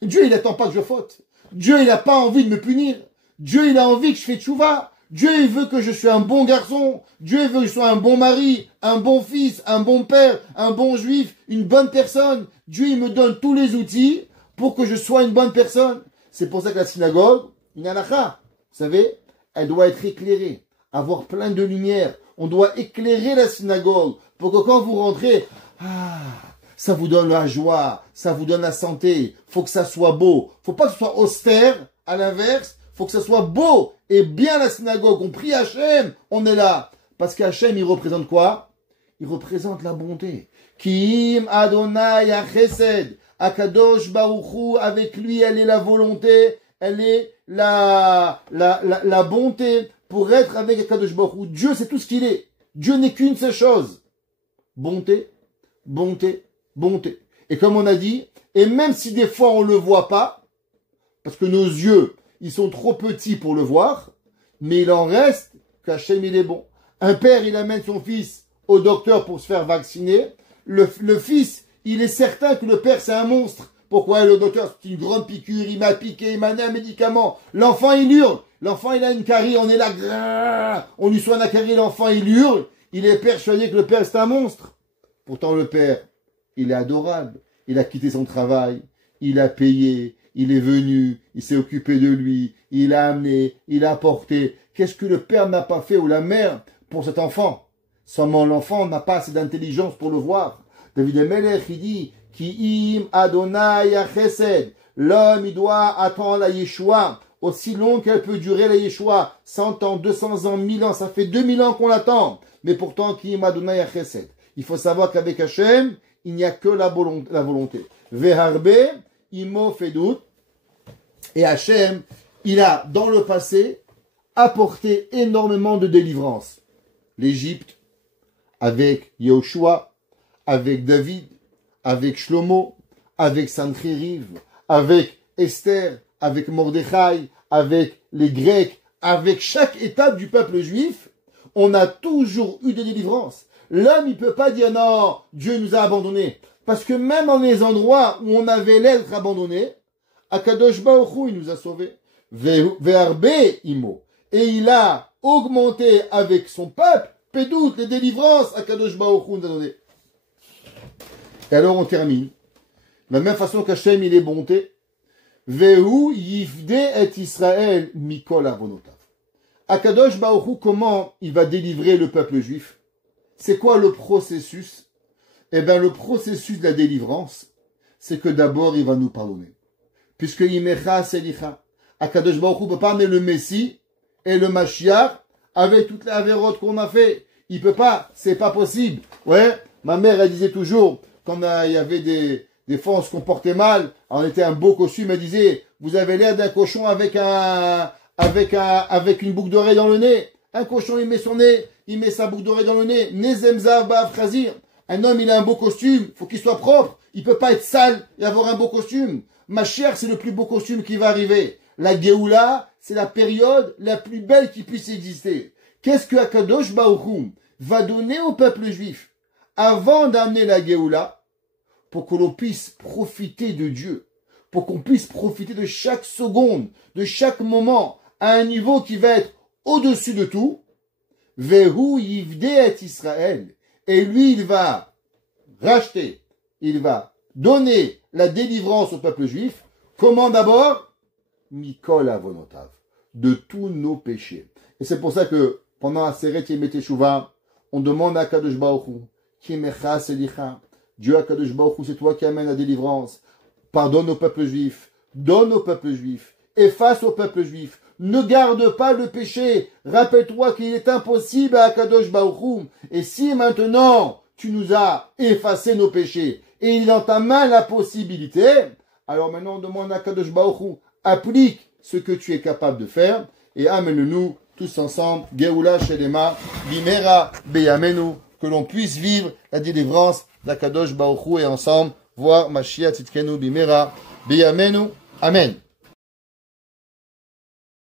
Dieu, il attend pas que je faute. Dieu, il a pas envie de me punir. Dieu, il a envie que je fais tchouva. Dieu, il veut que je sois un bon garçon. Dieu, il veut que je sois un bon mari, un bon fils, un bon père, un bon juif, une bonne personne. Dieu, il me donne tous les outils pour que je sois une bonne personne. C'est pour ça que la synagogue, une halakha, vous savez, elle doit être éclairée, avoir plein de lumière. On doit éclairer la synagogue pour que quand vous rentrez, ça vous donne la joie, ça vous donne la santé. Faut que ça soit beau. Faut pas que ce soit austère, à l'inverse. Faut que ça soit beau et bien la synagogue. On prie Hachem, on est là. Parce qu'Hachem, il représente quoi? Il représente la bonté. Kim Adonai Achesed. Akadosh Baruch Hu, avec lui, elle est la volonté, elle est la bonté pour être avec Akadosh Baruch Hu. Dieu, c'est tout ce qu'il est. Dieu n'est qu'une seule chose. Bonté, bonté, bonté. Et comme on a dit, et même si des fois on le voit pas, parce que nos yeux, ils sont trop petits pour le voir, mais il en reste qu'Hachem, il est bon. Un père, il amène son fils au docteur pour se faire vacciner. Le fils, il est certain que le père, c'est un monstre. Pourquoi? Le docteur, c'est une grande piqûre, il m'a piqué, il m'a donné un médicament. L'enfant, il hurle. L'enfant, il a une carie, on est là, on lui soigne la carie, l'enfant, il hurle. Il est persuadé que le père, c'est un monstre. Pourtant, le père, il est adorable. Il a quitté son travail, il a payé, il est venu, il s'est occupé de lui, il a amené, il a apporté. Qu'est-ce que le père n'a pas fait ou la mère pour cet enfant? Seulement l'enfant n'a pas assez d'intelligence pour le voir. David Amelech, il dit, Ki im Adonai Achesed. L'homme, il doit attendre la Yeshua aussi longue qu'elle peut durer la Yeshua, 100 ans, 200 ans, 1000 ans, ça fait 2000 ans qu'on l'attend. Mais pourtant, qui Madonna Chesed. Il faut savoir qu'avec Hachem, il n'y a que la volonté. Veharbe, imo fedut. Et Hachem, il a, dans le passé, apporté énormément de délivrance. L'Égypte, avec Yehoshua, avec David, avec Shlomo, avec Sancheriv, avec Esther, avec Mordechai, avec les Grecs, avec chaque étape du peuple juif, on a toujours eu des délivrances. L'homme, il peut pas dire non, Dieu nous a abandonnés. Parce que même dans les endroits où on avait l'être abandonné, Akadosh Baruch Hu, il nous a sauvés. Ve'arbe imo. Et il a augmenté avec son peuple, pédout, les délivrances, Akadosh Baruch Hu nous a donné. Et alors on termine. De la même façon qu'Hachem, il est bonté. Vehu yifde et Israël mikol avonotav. Akadosh Baruch Hu, comment il va délivrer le peuple juif? C'est quoi le processus? Eh bien, le processus de la délivrance, c'est que d'abord, il va nous pardonner. Puisque Imecha Selicha. Akadosh Baruch Hu ne peut pas amener le Messie et le Mashiach avec toutes les avérotes qu'on a fait. Il peut pas, c'est pas possible. Ouais, ma mère, elle disait toujours, quand il y avait des fois on se comportait mal, on était un beau costume, elle disait, vous avez l'air d'un cochon avec une boucle d'oreille dans le nez. Un cochon, il met son nez, il met sa boucle d'oreille dans le nez. Nezemzav ba'av chazir. Un homme, il a un beau costume, faut qu'il soit propre. Il peut pas être sale et avoir un beau costume. Ma chère, c'est le plus beau costume qui va arriver. La Géoula, c'est la période la plus belle qui puisse exister. Qu'est-ce que Akadosh Baruch Hu va donner au peuple juif avant d'amener la Géoula pour que l'on puisse profiter de Dieu, pour qu'on puisse profiter de chaque seconde, de chaque moment, à un niveau qui va être au-dessus de tout? Vehu yivde et Israël. Et lui, il va racheter, il va donner la délivrance au peuple juif. Comment d'abord? Mikol avonotav. De tous nos péchés. Et c'est pour ça que pendant Aseret Yemei Teshuvah, on demande à Kadosh Baruch Hu, Kimecha Selicha. Dieu Kadosh Baruch Hu, c'est toi qui amènes la délivrance. Pardonne au peuple juif. Donne au peuple juif. Efface au peuple juif. Ne garde pas le péché. Rappelle-toi qu'il est impossible à Kadosh Baruch Hu. Et si maintenant tu nous as effacé nos péchés et il est dans ta main la possibilité, alors maintenant on demande à Kadosh Baruch Hu, applique ce que tu es capable de faire et amène-nous tous ensemble, Geoula Shelema, Bimera Beyamenu, que l'on puisse vivre la délivrance d'Akadosh Baruch Hu et ensemble voir Mashiach Tzidkenu Bimera Beyamenu. Amen.